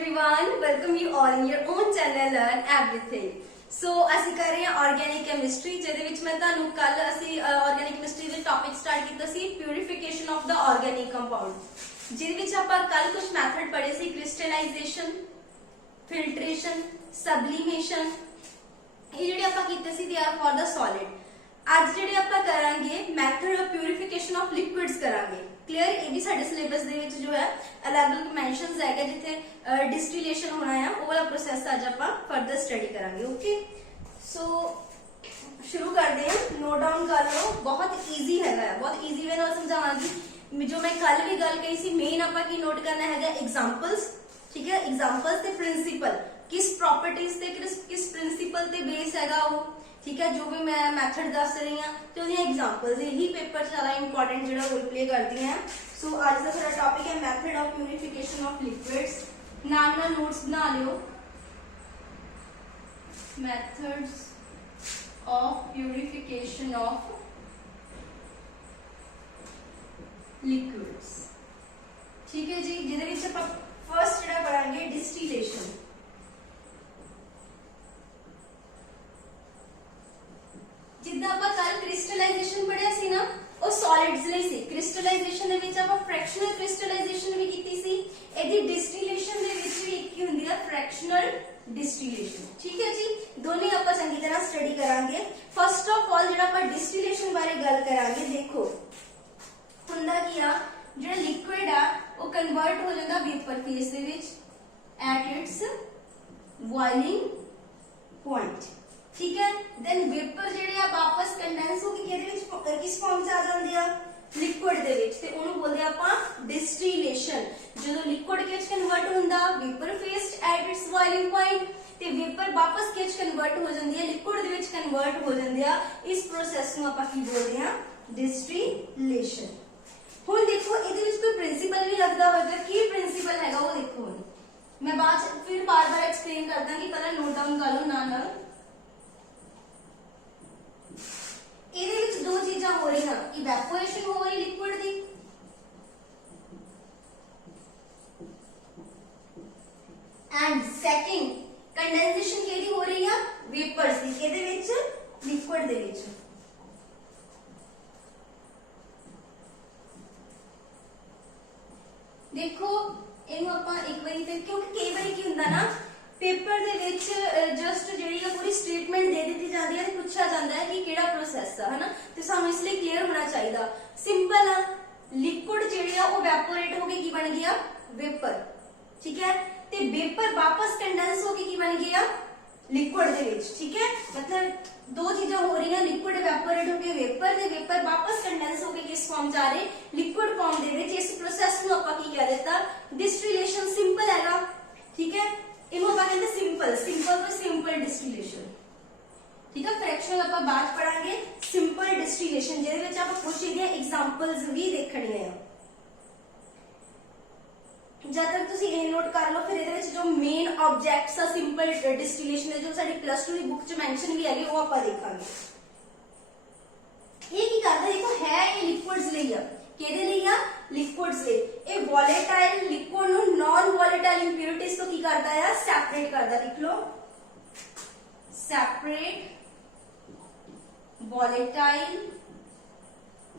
everyone, welcome you all in your own channel Learn Everything. So ਅਸੀਂ ਕਰ ਰਹੇ ਹਾਂ ਆਰਗੈਨਿਕ ਕੈਮਿਸਟਰੀ ਜਿਹਦੇ ਵਿੱਚ ਮੈਂ ਤੁਹਾਨੂੰ ਕੱਲ ਅਸੀਂ ਆਰਗੈਨਿਕ ਕੈਮਿਸਟਰੀ ਦੇ ਟੌਪਿਕ ਸਟਾਰਟ ਕੀਤਾ ਸੀ ਪਿਊਰੀਫਿਕੇਸ਼ਨ ਆਫ ਦਾ ਆਰਗੈਨਿਕ ਕੰਪਾਊਂਡ ਜਿਹਦੇ ਵਿੱਚ ਆਪਾਂ ਕੱਲ ਕੁਝ ਮੈਥਡ ਪੜ੍ਹੇ ਸੀ ਕ੍ਰਿਸਟਲਾਈਜੇਸ਼ਨ, ਫਿਲਟ੍ਰੇਸ਼ਨ, ਸਬਲੀਮੇਸ਼ਨ। ਇਹ ਜਿਹੜੇ ਆਪਾਂ ਕੀਤੇ ਸੀ they are for the solid. ਅੱਜ ਜਿਹੜੇ ਆਪਾਂ ਕਰਾਂਗੇ ਮੈਥਡ ਆਫ ਪਿਊਰੀਫਿਕੇਸ਼ਨ ਆਫ ਲਿਕੁਇਡਸ ਕਰਾਂਗੇ। क्लियर ये भी साडे सिलेबस दे विच जो है अलग अलग मेंशनस है जिथे डिस्टिलेशन होना है वो वाला प्रोसेस आज आप फर्दर स्टडी करांगे। ओके सो शुरू करते हैं। नोट डाउन कर लो, बहुत ईजी है, बहुत ईजी वे नाल समझावांगी। जो मैं कल भी गल कही सी मेन आपां की नोट करना है एग्जांपल्स, ठीक है। एग्जांपल्स ते प्रिंसिपल किस प्रॉपर्टीज ते किस प्रिंसिपल ते बेस हैगा वो, ठीक है। जो भी मैं मैथड दस रही हूँ तो एग्जांपल्स यही पेपर ज्यादा इंपॉर्टेंट जो रोल प्ले करती हैं। सो आज का सारा टॉपिक है method of purification of liquids. नाल नाल नोट्स बना लियो, methods of purification of liquids, ठीक है जी। जिहदे विच आपां फर्स्ट जिहड़ा पढ़ांगे डिस्टिलेशन। जिद्दां आपां कल क्रिस्टलाइजेशन पढ़िया सी ना ਉਹ ਸੋਲਿਡਸ ਲਈ ਸੀ। ਕ੍ਰਿਸਟਲਾਈਜੇਸ਼ਨ ਦੇ ਵਿੱਚ ਆਪਾਂ ਫ੍ਰੈਕਸ਼ਨਲ ਕ੍ਰਿਸਟਲਾਈਜੇਸ਼ਨ ਵੀ ਕੀਤੀ ਸੀ। ਇਹਦੀ ਡਿਸਟਿਲੇਸ਼ਨ ਦੇ ਵਿੱਚ ਵੀ ਇੱਕ ਹੀ ਹੁੰਦੀ ਹੈ ਫ੍ਰੈਕਸ਼ਨਲ ਡਿਸਟਿਲੇਸ਼ਨ, ਠੀਕ ਹੈ ਜੀ। ਦੋਨੇ ਆਪਾਂ ਚੰਗੀ ਤਰ੍ਹਾਂ ਸਟੱਡੀ ਕਰਾਂਗੇ। ਫਸਟ ਆਫ ਆਲ ਜਿਹੜਾ ਆਪਾਂ ਡਿਸਟਿਲੇਸ਼ਨ ਬਾਰੇ ਗੱਲ ਕਰਾਂਗੇ, ਦੇਖੋ ਹੁੰਦਾ ਕੀ ਆ ਜਿਹੜਾ ਲਿਕੁਇਡ ਆ ਉਹ ਕਨਵਰਟ ਹੋ ਜਾਂਦਾ ਵੇਪਰ ਫੇਸ ਦੇ ਵਿੱਚ ਐਟ ਇਟਸ ਬੋਇਲਿੰਗ ਪੁਆਇੰਟ, ठीक है। देन वेपर ਜਿਹੜੇ ਆ ਵਾਪਸ ਕੰਡੈਂਸ ਹੋ ਕੇ ਕਿਹਦੇ ਵਿੱਚ ਕਿਸ ਫਾਰਮ ਚ ਆ ਜਾਂਦੇ ਆ ਲਿਕੁਇਡ ਦੇ ਵਿੱਚ, ਤੇ ਉਹਨੂੰ ਬੋਲਦੇ ਆਪਾਂ ਡਿਸਟਿਲੇਸ਼ਨ। ਜਦੋਂ ਲਿਕੁਇਡ ਕਿਸ ਕਨਵਰਟ ਹੁੰਦਾ vapour face at it's boiling point, ਤੇ ਵੇਪਰ ਵਾਪਸ ਕਿਸ ਕਨਵਰਟ ਹੋ ਜਾਂਦੀ ਹੈ ਲਿਕੁਇਡ ਦੇ ਵਿੱਚ ਕਨਵਰਟ ਹੋ ਜਾਂਦੇ ਆ। ਇਸ ਪ੍ਰੋਸੈਸ ਨੂੰ ਆਪਾਂ ਕੀ ਬੋਲਦੇ ਆ ਡਿਸਟਿਲੇਸ਼ਨ। ਹੁਣ ਦੇਖੋ ਇਹਦੇ ਵਿੱਚ ਕੋਈ ਪ੍ਰਿੰਸੀਪਲ ਵੀ ਲੱਗਦਾ ਹੋਵੇਗਾ, ਕੀ ਪ੍ਰਿੰਸੀਪਲ ਹੈਗਾ ਉਹ ਦੇਖੋ। ਹੁਣ ਮੈਂ ਬਾਅਦ ਫਿਰ ਬਾਰ-ਬਾਰ ਐਕਸਪਲੇਨ ਕਰ ਦਾਂਗੀ, ਪਹਿਲਾਂ ਨੋਟ डाउन ਕਰ ਲਓ ਨਾਲ। ਇਹਦੇ ਵਿੱਚ ਦੋ ਚੀਜ਼ਾਂ ਹੋ ਰਹੀਆਂ, ਇਵੈਪੋਰੇਸ਼ਨ ਹੋ ਰਹੀ ਲਿਕੁਇਡ ਦੀ ਐਂਡ ਸੈਕਿੰਡ ਕੰਡੈਂਸੇਸ਼ਨ ਕਿਹਦੀ ਹੋ ਰਹੀ ਆ ਵੇਪਰਸ ਦੀ, ਕਿਹਦੇ ਵਿੱਚ ਲਿਕੁਇਡ ਦੇ ਵਿੱਚ। ਦੇਖੋ ਇਹਨੂੰ ਆਪਾਂ ਇੱਕ ਵਾਰੀ ਤੇ, ਕਿਉਂਕਿ ਕਈ ਵਾਰੀ ਕੀ ਹੁੰਦਾ ਨਾ पेपर दे विच जस्ट जिहड़ी पूरी स्टेटमेंट दे दी जाती है, पूछा जाता है कि केड़ा प्रोसैस है ना, तो सानू इसलिए क्लियर होना चाहिए। सिंपल है लिक्विड जिहड़ी आ वो वैपोरेट होके की बन गया वेपर, ठीक है। ते वेपर वापस कंडेंस होके की बन गया लिक्विड दे विच, ठीक है। मतलब दो चीज़ां हो रही हैं, लिक्विड वैपोरेट होके वेपर, ते वेपर वापस कंडेंस होके किस फॉर्म जा रहे लिक्विड फॉर्म दे विच। इस प्रोसैस नूं आपां की कह दिता डिस्टिलेशन। सिंपल हैगा, ठीक है। इनको ਆਪਾਂ ਕਹਿੰਦੇ ਸਿੰਪਲ ਡਿਸਟਿਲੇਸ਼ਨ, ਠੀਕ ਹੈ। ਫ੍ਰੈਕਸ਼ਨਲ ਆਪਾਂ ਬਾਅਦ ਪੜਾਂਗੇ। ਸਿੰਪਲ ਡਿਸਟਿਲੇਸ਼ਨ ਜਿਹਦੇ ਵਿੱਚ ਆਪਾਂ ਕੁਝ ਇਹਦੀਆਂ ਐਗਜ਼ਾਮਪਲਸ ਵੀ ਦੇਖਣੀਆਂ ਆ। ਜਦ ਤੱਕ ਤੁਸੀਂ ਇਹ ਨੋਟ ਕਰ ਲਓ, ਫਿਰ ਇਹਦੇ ਵਿੱਚ ਜੋ ਮੇਨ ਆਬਜੈਕਟਸ ਆ ਸਿੰਪਲ ਡਿਸਟਿਲੇਸ਼ਨ ਦੇ ਜੋ ਸਾਡੀ +2 ਦੀ ਬੁੱਕ 'ਚ ਮੈਂਸ਼ਨ ਵੀ ਹੈਗੇ ਉਹ ਆਪਾਂ ਦੇਖਾਂਗੇ। ਇਹ ਕੀ ਕਰਦਾ ਦੇਖੋ, ਹੈ ਇਹ ਲਿਕੁਇਡਸ ਲਈ ਆ, ਕਿਹਦੇ ਲਈ ਆ लिक्विड्स ले। ये वॉलेटाइल लिक्विड नु नॉन वॉलेटाइल इंप्योरिटीज को की करता है सेपरेट करता। लिख लो separate volatile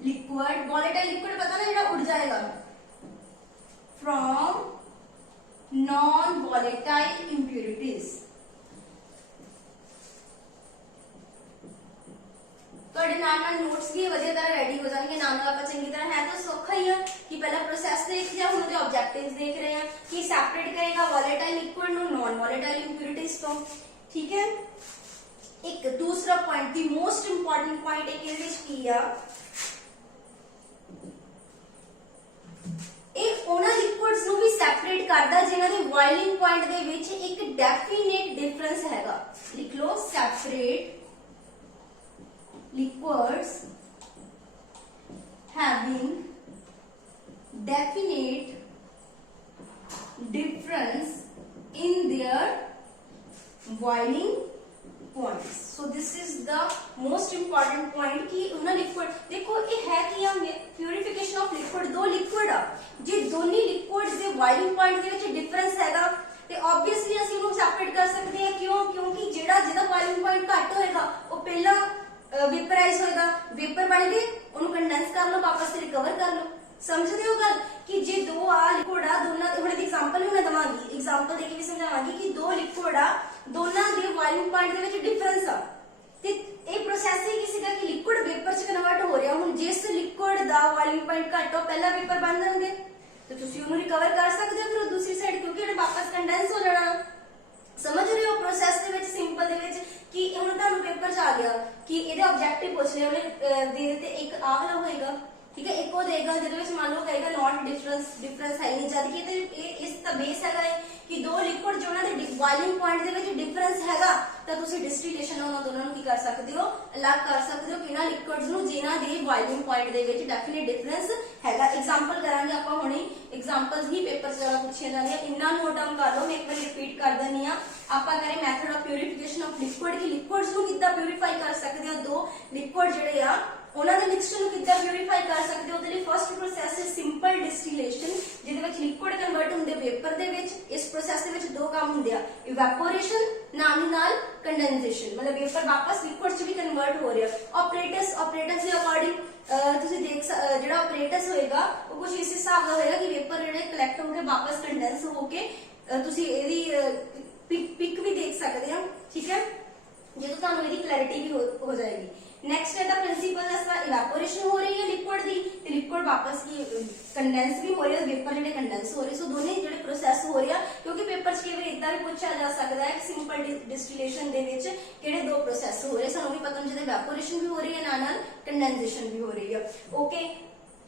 liquid. Volatile liquid पता ना जेड़ा उड़ जाएगा from non volatile impurities. Notes भी वधिया तरह रेडी हो जाएंगे, नाल आप चंगी तरह है तो सौखा ही है कि पहला प्रोसेस देख लिया, हुण जो ऑब्जेक्टिव्स देख रहे हैं कि सेपरेट करेगा वॉलेटाइल लिक्विड नु नॉन वॉलेटाइल इंप्योरिटीज तो, ठीक है। एक दूसरा point the most important point एक ਇਹਦੇ ਵਿੱਚ ਕੀ ਆ, ਇਹ ਉਹਨਾਂ ਲਿਕੁਇਡਸ ਨੂੰ ਵੀ ਸੈਪਰੇਟ ਕਰਦਾ ਜਿਨ੍ਹਾਂ ਦੇ ਬੋਇਲਿੰਗ ਪੁਆਇੰਟ ਦੇ ਵਿੱਚ ਇੱਕ ਡੈਫੀਨਿਟ ਡਿਫਰੈਂਸ ਹੈਗਾ। ਲਿਖ ਲਓ separate liquids having definite difference in their boiling points. So this is the most important point कि उन्हें liquid देखो ये है कि हम purification of liquid दो liquid आ जे दोनों liquids दे boiling point दे विच difference हैगा ते ऑब्वियसली ਅਸੀਂ ਉਹਨੂੰ ਸੈਪਰੇਟ ਕਰ ਸਕਦੇ ਹਾਂ ਕਿਉਂ ਕਿਉਂਕਿ ਜਿਹੜਾ ਜਿਹਦਾ ਬੋਇਲਿੰਗ ਪੁਆਇੰਟ ਘੱਟ ਹੋਏਗਾ ਉਹ ਪਹਿਲਾਂ वेपराइज होएगा वेपर बन गए ਉਹਨੂੰ ਕੰਡੈਂਸ ਕਰ ਲਓ ਵਾਪਸ ਰਿਕਵਰ ਕਰ ਲਓ ਸਮਝਦੇ ਹੋ ਗੱਲ ਕਿ ਜੇ ਦੋ ਆ ਲਿਕੁਇਡ ਆ ਦੋਨਾਂ ਹੁਣ ਦੀ ਐਗਜ਼ਾਮਪਲ ਵੀ ਮੈਂ ਦਵਾਂਗੀ ਐਗਜ਼ਾਮਪਲ ਦੇ ਕੇ ਵੀ ਸਮਝਾਵਾਂਗੀ ਕਿ ਦੋ ਲਿਕੁਇਡ ਆ ਦੋਨਾਂ ਦੇ ਬੋਇਲਿੰਗ ਪੁਆਇੰਟ ਦੇ ਵਿੱਚ ਡਿਫਰੈਂਸ ਆ ਤੇ ਇਹ ਪ੍ਰੋਸੈਸ ਹੀ ਕਿਸੇ ਦਾ ਕਿ ਲਿਕੁਇਡ वेपर ਚ ਕਨਵਰਟ ਹੋ ਰਿਹਾ ਹੁਣ ਜਿਸ ਲਿਕੁਇਡ ਦਾ ਬੋਇਲਿੰਗ ਪੁਆਇੰਟ ਘੱਟ ਹੋ ਪਹਿਲਾ वेपर ਬਣ ਜਾਣਗੇ ਤੇ ਤੁਸੀਂ ਉਹਨੂੰ ਰਿਕਵਰ ਕਰ ਸਕਦੇ ਹੋ ਫਿਰ ਦੂਸਰੀ ਸਾਈਡ ਕਿਉਂਕਿ ਇਹ ਵਾਪਸ ਕੰਡੈਂਸ ਹੋ ਜਾਣਾ समझ रहे हो प्रोसेस ਦੇ ਵਿੱਚ ਸਿੰਪਲ ਦੇ ਵਿੱਚ ਕਿ ਹੁਣ ਤੁਹਾਨੂੰ ਪੇਪਰ ਚ ਆ ਗਿਆ ਕਿ ਇਹਦੇ ਆਬਜੈਕਟਿਵ ਪੁੱਛ ਲਿਆ ਉਹਨੇ ਦੇ ਦਿੱਤੇ ਇੱਕ ਆਹ ਵਾਲਾ ਹੋਏਗਾ ਠੀਕ ਹੈ ਇੱਕ ਉਹ ਦੇਗਾ ਜਿਹਦੇ ਵਿੱਚ ਮੰਨ ਲਓ ਕਹੇਗਾ ਨਾਟ ਡਿਫਰੈਂਸ ਹੈ ਨਹੀਂ ਜਦ ਕਿ ਇਹ ਇਸ ਦਾ ਬੇਸ ਹੈਗਾ ਕਿ ਦੋ ਲਿਕੁਇਡ ਜੋ ਉਹਨਾਂ ਦੇ ਬੋਇਲਿੰਗ ਪੁਆਇੰਟ ਦੇ ਵਿੱਚ ਡਿਫਰੈਂਸ ਹੈਗਾ ਤਾਂ ਤੁਸੀਂ ਡਿਸਟਿਲੇਸ਼ਨ ਉਹਨਾਂ ਦੋਨਾਂ ਨੂੰ ਕੀ ਕਰ ਸਕਦੇ ਹੋ ਅਲੱਗ ਕਰ ਸਕਦੇ ਹੋ ਕਿਹਨਾਂ ਲਿਕੁਇਡਸ ਨੂੰ ਜਿਨ੍ਹਾਂ ਦੇ ਬੋਇਲਿੰਗ ਪੁਆਇੰਟ ਦੇ ਵਿੱਚ ਡੈਫੀਨਿਟ ਡਿਫਰੈਂਸ ਹੈਗਾ ਐਗਜ਼ਾਮਪਲ ਕਰਾਂਗੇ ਆਪਾਂ ਹੁਣੇ एग्जांपल्स ही पेपर से पूछे जाते हैं इन्ना नोट डाउन कर लो मैं एक बार रिपीट कर देनी आ आपा करें method of purification of liquid की लिक्विड्स ਨੂੰ ਕਿੱਦਾਂ ਪਿਊਰੀਫਾਈ ਕਰ ਸਕਦੇ ਹੋ ਦੋ ਲਿਕੁਇਡ ਜਿਹੜੇ ਆ ਉਹਨਾਂ ਦੇ ਮਿਕਸਚਰ ਨੂੰ ਕਿੱਦਾਂ ਪਿਊਰੀਫਾਈ ਕਰ ਸਕਦੇ ਹੋ ਉਹਦੇ ਲਈ ਫਰਸਟ ਪ੍ਰੋਸੈਸ ਹੈ ਸਿੰਪਲ ਡਿਸਟਿਲੇਸ਼ਨ ਜਿਹਦੇ ਵਿੱਚ ਲਿਕੁਇਡ ਕਨਵਰਟ ਹੁੰਦੇ ਵੇਪਰ ਦੇ ਵਿੱਚ ਇਸ ਪ੍ਰੋਸੈਸ ਦੇ ਵਿੱਚ ਦੋ ਕੰਮ ਹੁੰਦੇ ਆ ਇਵੈਪੋਰੇਸ਼ਨ ਨਾਲ ਕੰਡੈਂਸੇਸ਼ਨ ਮਤਲਬ ਵੇਪਰ ਵਾਪਸ ਲਿਕੁਇਡ ਚ ਵੀ ਕਨਵਰਟ ਹੋ ਰਿਹਾ ਆਪਰੇਟਸ ਦੇ ਅਕੋਰਡਿੰਗ ਤੁਸੀਂ ਦੇਖ ਜਿਹੜਾ ਆਪਰੇਟਸ ਹੋਏਗਾ ਉਹ ਕੁਝ ਇਸ ਹਿਸਾਬ ਦਾ ਹੋਏਗਾ ਕਿ ਵੇਪਰ ਜਿਹੜੇ ਕਲੈਕਟ ਹੋ ਕੇ ਵਾਪਸ ਕੰਡੈਂਸ ਹੋ ਕੇ ਤੁਸੀਂ ਇਹਦੀ ਪਿਕ ਵੀ ਦੇਖ ਸਕਦੇ ਆ ਠੀਕ ਹੈ ਜਦੋਂ ਤੁਹਾਨੂੰ ਇਹਦੀ ਕਲੈਰਿਟੀ ਵੀ ਹੋ ਜਾਏਗੀ नेक्स्ट है प्रिंसिपल इसका इवेपोरेशन हो रही है लिक्विड दी ते लिक्विड वापस की कंडेंस भी हो रही है वेपर जेडे कंडेंस हो रहे सो दोनों जेडे प्रोसेस हो रहा क्योंकि पेपर च कई बार इदा भी पूछा जा सकता है कि सिंपल डिस्टिलेशन दे विच किहड़े दो प्रोसेस हो रहे सानू भी पता जिहदे इवेपोरेशन भी हो रही है नाल कंडेंसेशन भी हो रही है ओके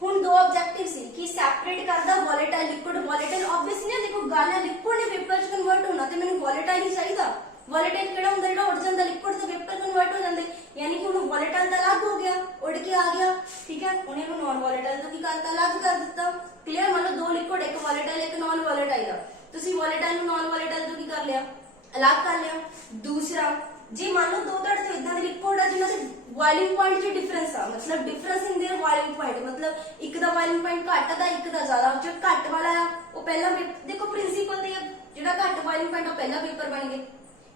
ਹੁਣ ਦੋ ਆਬਜੈਕਟਿਵ ਸੀ ਕਿ ਸੈਪਰੇਟ ਕਰਦਾ ਵੋਲੇਟਾਈਲ ਲਿਕੁਇਡ ਵੋਲੇਟਾਈਲ ਆਬਵੀਅਸਲੀ ਦੇਖੋ ਗੱਲ ਹੈ ਲਿਕੁਇਡ ਨੇ ਵੇਪਰ ਚ ਕਨਵਰਟ ਹੋਣਾ ਤੇ ਮੈਨੂੰ ਵੋਲੇਟਾਈਲ ਹੀ ਚਾਹੀਦਾ ਵੋਲੇਟਾਈਲ ਕਿਹੜਾ ਹੁੰਦਾ ਜਿਹੜਾ ਉੱਡ ਜਾਂਦਾ ਲਿਕੁਇਡ ਤੋਂ ਵੇਪਰ ਕਨਵਰਟ ਹੋ ਜਾਂਦੇ ਯਾਨੀ ਕਿ ਹੁਣ ਵੋਲੇਟਾਈਲ ਤਾਂ ਅਲੱਗ ਹੋ ਗਿਆ ਉੱਡ ਕੇ ਆ ਗਿਆ ਠੀਕ ਹੈ ਉਹਨੇ ਨੂੰ ਨਾਨ ਵੋਲੇਟਾਈਲ ਤੋਂ ਕੀ ਕਰਤਾ ਅਲੱਗ ਕਰ ਦਿੱਤਾ ਕਲੀਅਰ ਮੰਨ ਲਓ ਦੋ ਲਿਕੁਇਡ ਇੱਕ ਵੋਲੇਟਾਈਲ ਇੱਕ ਨਾਨ ਵੋਲੇਟਾਈਲ ਆ ਤੁਸੀਂ ਵੋਲੇਟਾਈਲ ਨੂੰ ਨਾਨ ਵੋਲੇਟਾਈਲ ਤੋਂ ਕੀ ਕਰ ਲਿਆ ਅਲੱਗ ਕਰ ਲਿਆ ਦੂਸਰਾ ਜੇ ਮੰਨ ਲਓ ਦੋ ਤੁਹਾਡੇ ਤੋਂ ਇਦਾਂ ਦੇ ਲਿਕੁਇਡ ਆ ਜਿਨ੍ਹਾਂ ਦੇ ਬੋਇਲਿੰਗ ਪੁਆਇੰਟ 'ਚ ਡਿਫਰੈਂਸ ਆ ਮਤਲਬ difference in there boiling point ਮਤਲਬ ਇੱਕ ਦਾ ਬੋਇਲਿੰਗ ਪੁਆਇੰਟ ਘੱਟ ਦਾ ਇੱਕ ਦਾ ਜ਼ਿਆਦਾ ਜੋ ਘੱਟ ਵਾਲਾ ਆ ਉਹ ਪਹਿਲਾਂ ਦੇਖੋ ਪ੍ਰਿੰਸੀਪਲ ਤੇ ਜਿਹੜਾ ਘੱਟ ਬੋਇਲਿੰਗ ਪੁਆਇੰਟ ਉਹ ਪਹਿਲਾਂ ਪੇਪਰ ਬਣ ਗਏ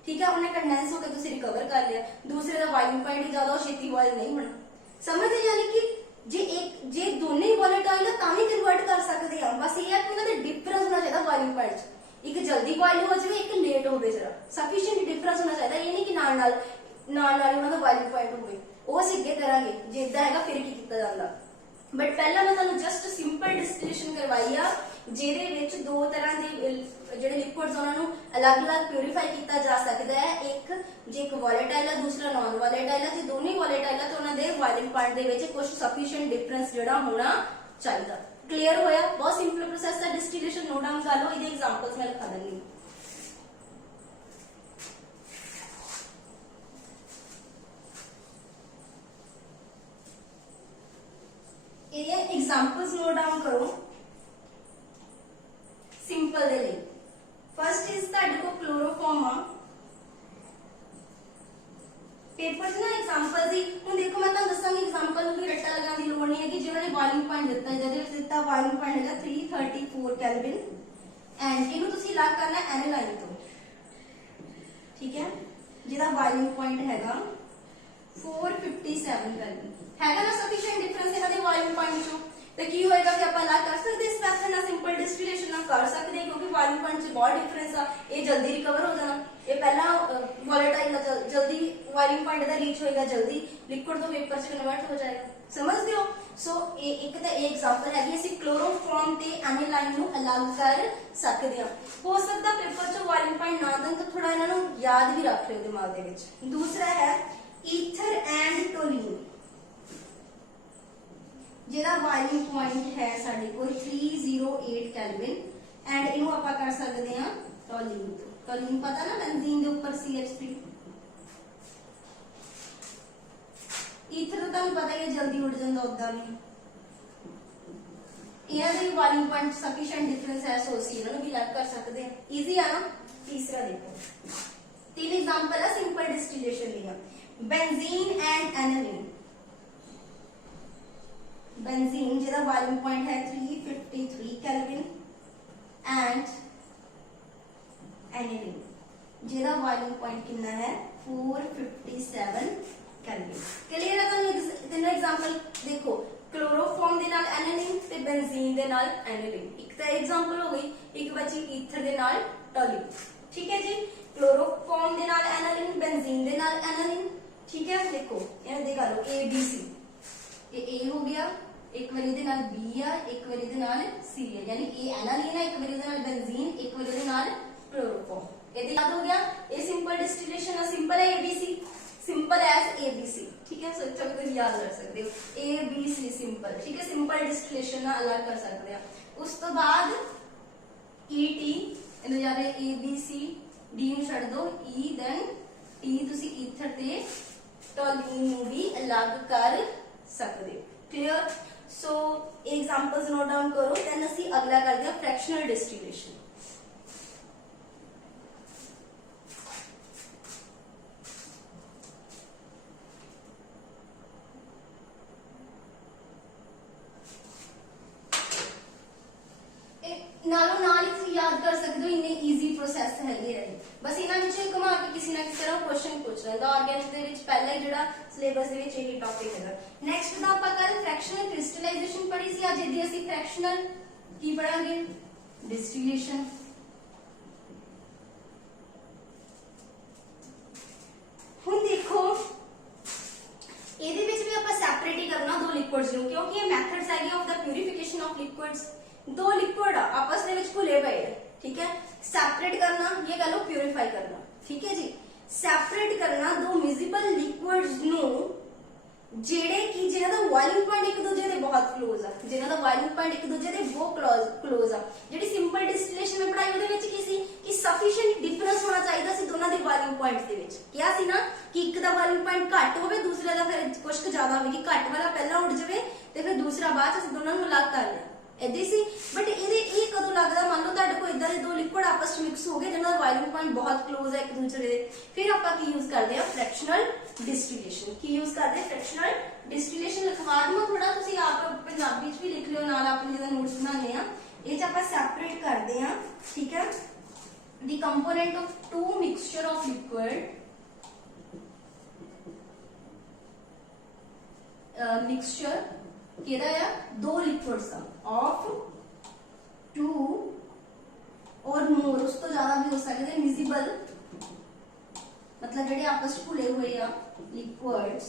ਠੀਕ ਹੈ ਉਹਨੇ ਕੰਡੈਂਸ ਹੋ ਕੇ ਤੁਸੀਂ ਰਿਕਵਰ ਕਰ ਲਿਆ ਦੂਸਰੇ ਦਾ ਬੋਇਲਿੰਗ ਪੁਆਇੰਟ ਹੀ ਜ਼ਿਆਦਾ ਉਹ ਛੇਤੀ ਬੋਇਲ ਨਹੀਂ ਹੋਣਾ ਸਮਝਦੇ ਯਾਨੀ ਕਿ ਜੇ ਦੋਨੇ ਹੀ ਵੋਲੇਟਾਈਲ ਤਾਂ ਵੀ ਕਨਵਰਟ ਕਰ ਸਕਦੇ ਆ ਬਸ ਇਹ ਹੈ ਕਿ ਉਹਨਾਂ ਦੇ ਡਿਫਰੈਂਸ ਹੋਣਾ ਚਾਹੀਦਾ ਬੋਇਲਿੰਗ ਪੁਆਇੰਟ 'ਚ ਇੱਕ ਜਲਦੀ ਬੋਇਲ ਹੋ ਜਾਵੇ ਇੱਕ ਲੇਟ ਹੋਵੇ ਜਰਾ ਸਫੀਸ਼ੀਐਂਟ ਡਿਫਰੈਂਸ ਹੋਣਾ ਚਾਹੀਦਾ ਇਹ ਨਹੀਂ ਕਿ ਨਾਲ ਉਹਨਾਂ ਦਾ ਬੋਇਲਿੰਗ ਪੁਆਇੰਟ ਹੋਵੇ ਉਹ ਅਸੀਂ ਅੱਗੇ ਕਰਾਂਗੇ ਜੇ ਇਦਾਂ ਹੈਗਾ ਫਿਰ ਕੀ ਕੀਤਾ ਜਾਂਦਾ ਬਟ ਪਹਿਲਾਂ ਮੈਂ ਤੁਹਾਨੂੰ ਜਸਟ ਸਿੰਪਲ ਡਿਸਟਿਲੇਸ਼ਨ ਕਰਵਾਈ ਆ ਜਿਹਦੇ ਵਿੱਚ ਦੋ ਤਰ੍ਹਾਂ ਦੇ ਜਿਹੜੇ ਲਿਕੁਇਡਸ ਉਹਨਾਂ ਨੂੰ ਅਲੱਗ-ਅਲੱਗ ਪਿਊਰੀਫਾਈ ਕੀਤਾ ਜਾ ਸਕਦਾ ਹੈ ਇੱਕ ਜੇ ਇੱਕ ਵੋਲੇਟਾਈਲ ਹੈ ਦੂਸਰਾ ਨਾਨ ਵੋਲੇਟਾਈਲ ਹੈ ਤੇ ਦੋਨੇ ਵੋਲੇਟਾਈਲ ਹੈ ਤੇ ਉਹਨਾਂ ਦੇ ਬੋਇਲਿੰਗ ਪੁਆਇੰਟ ਦੇ ਵਿੱਚ ਕੁਝ ਸਫੀਸ਼ੀਐਂਟ ਡਿਫਰੈਂਸ ਜਿਹੜਾ ਹੋਣਾ ਚਾਹੀਦਾ ਕਲੀਅਰ ਹੋਇਆ ਬਹੁਤ ਸਿੰਪਲ ਪ੍ਰੋਸੈਸ ਹੈ ਡਿਸਟਿਲੇਸ਼ਨ ਨੋਟ ਡਾਊਨ ਕਰ ਲਓ ਇਹਦੇ ਐਗਜ਼ਾਮਪਲਸ ਮੈਂ ਲਿਖਾ ਦਿੰਦੀ ਇਹ ਐਗਜ਼ਾਮਪਲਸ ਨੋਟ ਡਾਊਨ ਕਰੋ ਸਿੰਪਲ ਦੇ ਲਈ ਫਰਸਟ ਇਜ਼ ਤੁਹਾਡੇ ਕੋਲ ਕਲੋਰੋਫਾਰਮ ਆ पेपर ना एग्जांपल दी ਹੁਣ ਦੇਖੋ ਮੈਂ ਤੁਹਾਨੂੰ ਦੱਸਾਂਗੀ ਐਗਜ਼ਾਮਪਲ ਨੂੰ ਕੋਈ ਰੱਟਾ ਲਗਾਉਣ ਦੀ ਲੋੜ ਨਹੀਂ ਹੈ ਕਿ ਜਿਹਨਾਂ ਨੇ ਬੋਇਲਿੰਗ ਪੁਆਇੰਟ ਦਿੱਤਾ ਜਿਹਦੇ ਵਿੱਚ ਦਿੱਤਾ ਬੋਇਲਿੰਗ ਪੁਆਇੰਟ ਹੈਗਾ 334 ਕੈਲਵਿਨ ਐਂਡ ਇਹਨੂੰ ਤੁਸੀਂ ਲੱਗ ਕਰਨਾ ਐਨਾਲਾਈਨ ਤੋਂ ਠੀਕ ਹੈ ਜਿਹਦਾ ਬੋਇਲਿੰਗ ਪੁਆਇੰਟ ਹੈਗਾ 457 ਕੈਲਵਿਨ ਹੈਗਾ ਨਾ ਸਫੀਸ਼ੀਐਂਟ ਡਿਫਰੈਂਸ ਇਹਨਾਂ ਦੇ ਬੋਇਲਿੰਗ ਪੁਆਇੰਟ ਚੋਂ ਤੇ ਕੀ ਹੋਏਗਾ ਕਿ ਆਪਾਂ ਲੱਗ ਕਰ ਸਕਦੇ ਇਸ ਮੈਥਡ ਨਾਲ ਸਿੰਪਲ ਡਿਸਟਿਲੇਸ਼ਨ ਨਾਲ ਕਰ ਸਕਦੇ ਕਿਉਂਕਿ ਬੋਇਲਿੰਗ ਪੁਆਇੰਟ 'ਚ ਬਹੁਤ ਡਿਫਰੈਂਸ ਆ ਇਹ ਜਲਦੀ ਰਿਕਵਰ ਹੋ ਜਾਣਾ ਇਹ ਪਹਿਲਾਂ ਵੋਲੇਟਾਈਲ ਦਾ ਜਲਦੀ ਬੋਇਲਿੰਗ ਪੁਆਇੰਟ ਦਾ ਰੀਚ ਹੋਏਗਾ ਜਲਦੀ ਲਿਕੁਇਡ ਤੋਂ ਵੇਪਰ 'ਚ ਕਨਵਰਟ ਹੋ ਜਾਏਗਾ ਸਮਝਦੇ ਹੋ ਸੋ ਇਹ ਇੱਕ ਤਾਂ ਇਹ ਐਗਜ਼ਾਮਪਲ ਹੈਗੀ ਅਸੀਂ ਕਲੋਰੋਫਾਰਮ ਤੇ ਐਨਾਲਾਈਨ ਨੂੰ ਅਲੱਗ ਕਰ ਸਕਦੇ ਹਾਂ ਹੋ ਸਕਦਾ ਪੇਪਰ 'ਚ ਬੋਇਲਿੰਗ ਪੁਆਇੰਟ ਨਾ ਦੇਣ ਤਾਂ ਥੋੜਾ ਇਹਨਾਂ ਨੂੰ ਯਾਦ ਵੀ ਰੱਖ ਲਿਓ ਦਿਮਾਗ ਦੇ ਵਿੱਚ ਦੂਸਰਾ ਹੈ ਈਥਰ ਐਂਡ ਟੋਲਿਨ ਜਿਹਦਾ ਬੋਇਲਿੰਗ ਪੁਆਇੰਟ ਹੈ ਸਾਡੇ ਕੋਲ 308 ਕੈਲਵਿਨ ਐਂਡ ਇਹਨੂੰ ਆਪਾਂ ਕਰ ਸਕਦੇ ਹਾਂ ਟੋਲਿਨ ਪਤਾ ਨਾ ਬੈਂਜ਼ੀਨ ਦੇ ਉੱਪਰ CH3 ਈਥਰ ਤਾਂ ਤੁਹਾਨੂੰ ਪਤਾ ਹੀ ਹੈ ਜਲਦੀ ਉੱਡ ਜਾਂਦਾ ਉਦਾਂ ਵੀ ਇਹਨਾਂ ਦੇ ਬੋਇਲਿੰਗ ਪੁਆਇੰਟ ਸਫੀਸ਼ੀਐਂਟ ਡਿਫਰੈਂਸ ਹੈ ਸੋ ਅਸੀਂ ਇਹਨਾਂ ਨੂੰ ਵੀ ਲੱਗ ਕਰ ਸਕਦੇ ਹਾਂ ਈਜ਼ੀ ਆ ਨਾ ਤੀਸਰਾ ਦੇਖੋ तीन एग्जांपल है सिंपल डिस्टिलेशन लिया बेंजीन एंड एनालिन बेंजीन जिसका बॉइलिंग पॉइंट है 353 केल्विन एंड एनिलीन ਜਿਹਦਾ ਬੋਇਲਿੰਗ ਪੁਆਇੰਟ ਕਿੰਨਾ ਹੈ 457 ਕੈਲਵਿਨ। ਕਲੀਅਰ ਹੈ ਤੁਹਾਨੂੰ? ਤਿੰਨ ਐਗਜ਼ਾਮਪਲ ਦੇਖੋ, क्लोरोफॉर्म ਦੇ ਨਾਲ एनिलीन ਤੇ बेंजीन ਦੇ ਨਾਲ एनिलीन। ਇੱਕ ਤਾਂ एग्जांपल हो गई, ਇੱਕ बची ईथर ਦੇ ਨਾਲ टॉल्यून। ठीक है जी, क्लोरोफॉर्म ਦੇ ਨਾਲ एनिलीन, बेंजीन ਦੇ ਨਾਲ एनिलीन। ठीक है, देखो ਇਹਨਾਂ ਦੇ ਕਰ ਲਓ A B C, ਇਹ A ਹੋ ਗਿਆ, ਇੱਕ ਵਾਰੀ ਦੇ ਨਾਲ B ਆ, ਇੱਕ ਵਾਰੀ ਦੇ ਨਾਲ C ਹੈ, ਯਾਨੀ A एनिलीन है, ਇੱਕ वारी ਦੇ ਨਾਲ बेंजीन, ਇੱਕ ਵਾਰੀ ਦੇ ਨਾਲ क्लोरोफॉर्म। ये याद हो गया, ये सिंपल डिस्टिलेशन है, सिंपल है एबीसी, सिंपल एज एबीसी। ठीक है, सोचा भी याद कर सकते हो एबीसी सिंपल। ठीक है, सिंपल डिस्टिलेशन ना अलग कर सकते हैं। उस तो बाद ईटी इन्हें याद है एबीसी, डी ਨੂੰ ਛੱਡ ਦੋ, ई देन टी ਤੁਸੀਂ ईथर ਤੇ टॉल्यून ਨੂੰ भी अलग कर सकते हो। क्लियर? सो एग्जांपल्स नोट डाउन करो, देन ਅਸੀਂ अगला करते हैं फ्रैक्शनल डिस्टिलेशन। नालों नाल ही तुम याद कर सकते हो, इन्ने इजी प्रोसेस है रहे। बस इन्हां विचों घुमा के किसी ना किसी तरह क्वेश्चन पूछना है। ऑर्गेनिक दे विच पहला ही जिहड़ा सिलेबस दे विच यही टॉपिक है। नेक्स्ट दा आपां कल फ्रैक्शनल क्रिस्टलाइजेशन पढ़ी सी, अज इहदी असीं फ्रैक्शनल की पढ़ांगे डिस्टिलेशन। हुण देखो ਇਹਦੇ ਵਿੱਚ ਵੀ ਆਪਾਂ ਸੈਪਰੇਟ ਹੀ ਕਰਨਾ ਦੋ ਲਿਕੁਇਡਸ ਨੂੰ, ਕਿਉਂਕਿ ਇਹ ਮੈਥਡਸ ਹੈਗੇ ਆਫ ਦਾ ਪਿਊਰੀਫਿਕੇਸ਼ਨ ਆਫ ਲਿਕੁਇਡਸ। दो लिक्विड आपस में घुले पे है। ठीक है, सैपरेट करना, ये कह लो प्यूरिफाई करना। ठीक है जी, सैपरेट करना दो मिजिबल लिक्विड्स नु जेड़े की जिन्हां दा बॉइलिंग पॉइंट एक दूजे दे बहुत क्लोज आ, जिन्हां दा बॉइलिंग पॉइंट एक दूजे दे बहुत क्लोज आ। जेड़ी सिंपल डिस्टिलेशन में पढ़ाई ਉਹਦੇ ਵਿੱਚ ਕੀ ਸੀ कि सफिशिएंट डिफरेंस होना चाहिए ਸੀ ਦੋਨਾਂ ਦੇ बॉइलिंग पॉइंट्स ਦੇ ਵਿੱਚ। ਕਿਹਾ ਸੀ ਨਾ कि ਇੱਕ ਦਾ बॉइलिंग पॉइंट ਘੱਟ ਹੋਵੇ, ਦੂਸਰੇ ਦਾ ਫਿਰ ਕੁਝ ਕੁ ਜ਼ਿਆਦਾ ਹੋਵੇ, ਕਿ ਘੱਟ ਵਾਲਾ ਪਹਿਲਾਂ ਉੱਡ ਜਾਵੇ ਤੇ ਫਿਰ ਦੂਸਰਾ ਬਾਅਦ ਚ ਅਸੀਂ ਦੋਨਾਂ ਨੂੰ ਅਲੱਗ ਕਰ ਲਿਆ इदा सी। बट ये कदों लगता, मान लो तुहाडे कोल इदां दे दो लिक्विड आपस में मिक्स हो गए जिन्हां दा बॉइलिंग पॉइंट बहुत क्लोज है एक दूसरे दे, फिर आपां की यूज करते हैं फ्रैक्शनल डिस्टिलेशन। की यूज करते हैं फ्रैक्शनल डिस्टिलेशन। लिखवा दूं थोड़ा, तुसीं आप पंजाबी च भी लिख लियो नाल, अपने जिहदा नोट्स बनाने आ ये च आपां सैपरेट करते हैं। ठीक है, the component of two mixture of liquid mixture केदा है दो लिक्विड्स का ऑफ टू और मोर, उस तो ज्यादा भी हो सकते हैं मिजिबल, मतलब जेडे आपस में घुले हुए आ liquids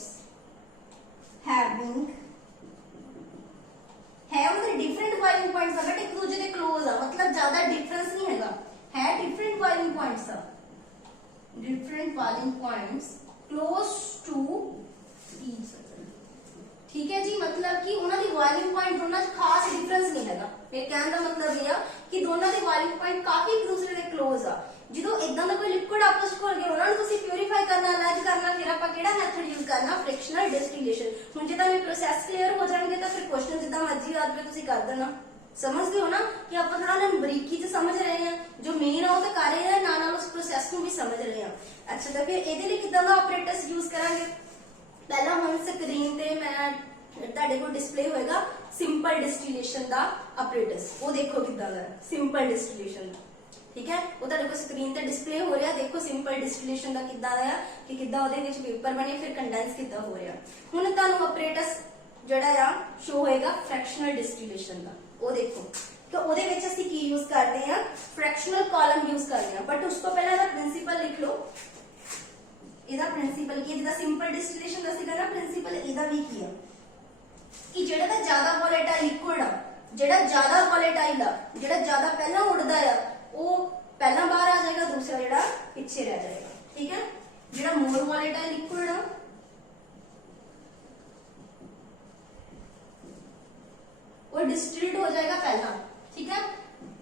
having have the different boiling points, but एक दूसरे के क्लोज आ, मतलब ज्यादा डिफरेंस नहीं हैगा, है डिफरेंट बॉइलिंग पॉइंट्स आ, different boiling points close to each. ठीक है जी, मतलब कि उन्हां दी बॉइलिंग पॉइंट दोनों च खास डिफरेंस नहीं हैगा। मेरे कहने का मतलब यह कि दोनों दी बॉइलिंग पॉइंट काफी एक दूसरे के क्लोज आ। जो इदां दा कोई लिक्विड आपस में घुल गया उन्हां नूं तुसीं प्यूरीफाई करना, अलग करना, फिर आपां किहड़ा मैथड यूज करना फ्रिक्शनल डिस्टिलेशन। हुण जे तुहानूं प्रोसेस क्लीयर हो जाणगे तां फिर क्वेश्चन जिद्दां मर्जी आ जावे तुसीं कर देना। समझदे हो ना कि आपां थोड़ा ना बरीकी च समझ रहे हैं, जो मेन आ वो तो कर रहे हैं, नाल उस प्रोसेस नूं भी समझ रहे हैं। अच्छा, तो फिर इहदे लई किदां दा ऑपरेटर्स यूज करांगे? पहला हुण स्क्रीन ते मैं ਤੁਹਾਡੇ ਕੋਲ डिस्प्ले होएगा सिंपल डिस्टिलेशन दा ऑपरेटर्स, वो देखो किदां दा सिंपल डिस्टिलेशन दा। ठीक है, वो ਤੁਹਾਡੇ ਕੋਲ स्क्रीन ਤੇ डिस्प्ले हो रहा, देखो सिंपल डिस्टिलेशन ਦਾ ਕਿਦਾਂ ਦਾ ਕਿ ਕਿਦਾਂ ਉਹਦੇ ਵਿੱਚ ਵੇਪਰ ਬਣੇ, ਫਿਰ ਕੰਡੈਂਸ ਕਿਦਾਂ ਹੋ ਰਿਹਾ। ਹੁਣ ਤੁਹਾਨੂੰ ऑपरेटर्स ਜਿਹੜਾ ਆ ਸ਼ੋ ਹੋਏਗਾ फ्रैक्शनल डिस्टिलेशन ਦਾ, ਉਹ ਦੇਖੋ तो ਉਹਦੇ ਵਿੱਚ ਅਸੀਂ ਕੀ ਯੂਜ਼ ਕਰਦੇ ਆ फ्रैक्शनल कॉलम यूज करते हैं। बट ਉਸ ਤੋਂ ਪਹਿਲਾਂ ਇਹਦਾ ਪ੍ਰਿੰਸੀਪਲ ਲਿਖ ਲਓ। ਇਹਦਾ ਪ੍ਰਿੰਸੀਪਲ ਕੀ ਹੈ? ਜਿਹਦਾ ਸਿੰਪਲ ਡਿਸਟਿਲੇਸ਼ਨ ਦਾ ਸੀਗਾ ਨਾ ਪ੍ਰਿੰਸੀਪਲ, ਇਹਦਾ ਵੀ ਕੀ ਆ कि जेड़ा दा ज्यादा वोलेटाइल लिक्विड आ, जेड़ा ज्यादा वोलेटाइल आ, जेड़ा ज्यादा पहला उड़दा आ वो पहला बाहर आ जाएगा, दूसरा जेड़ा पीछे रह जाएगा। ठीक है, जेड़ा मोर वोलेटाइल लिक्विड आ वो डिस्टिल्ड हो जाएगा पहला। ठीक है,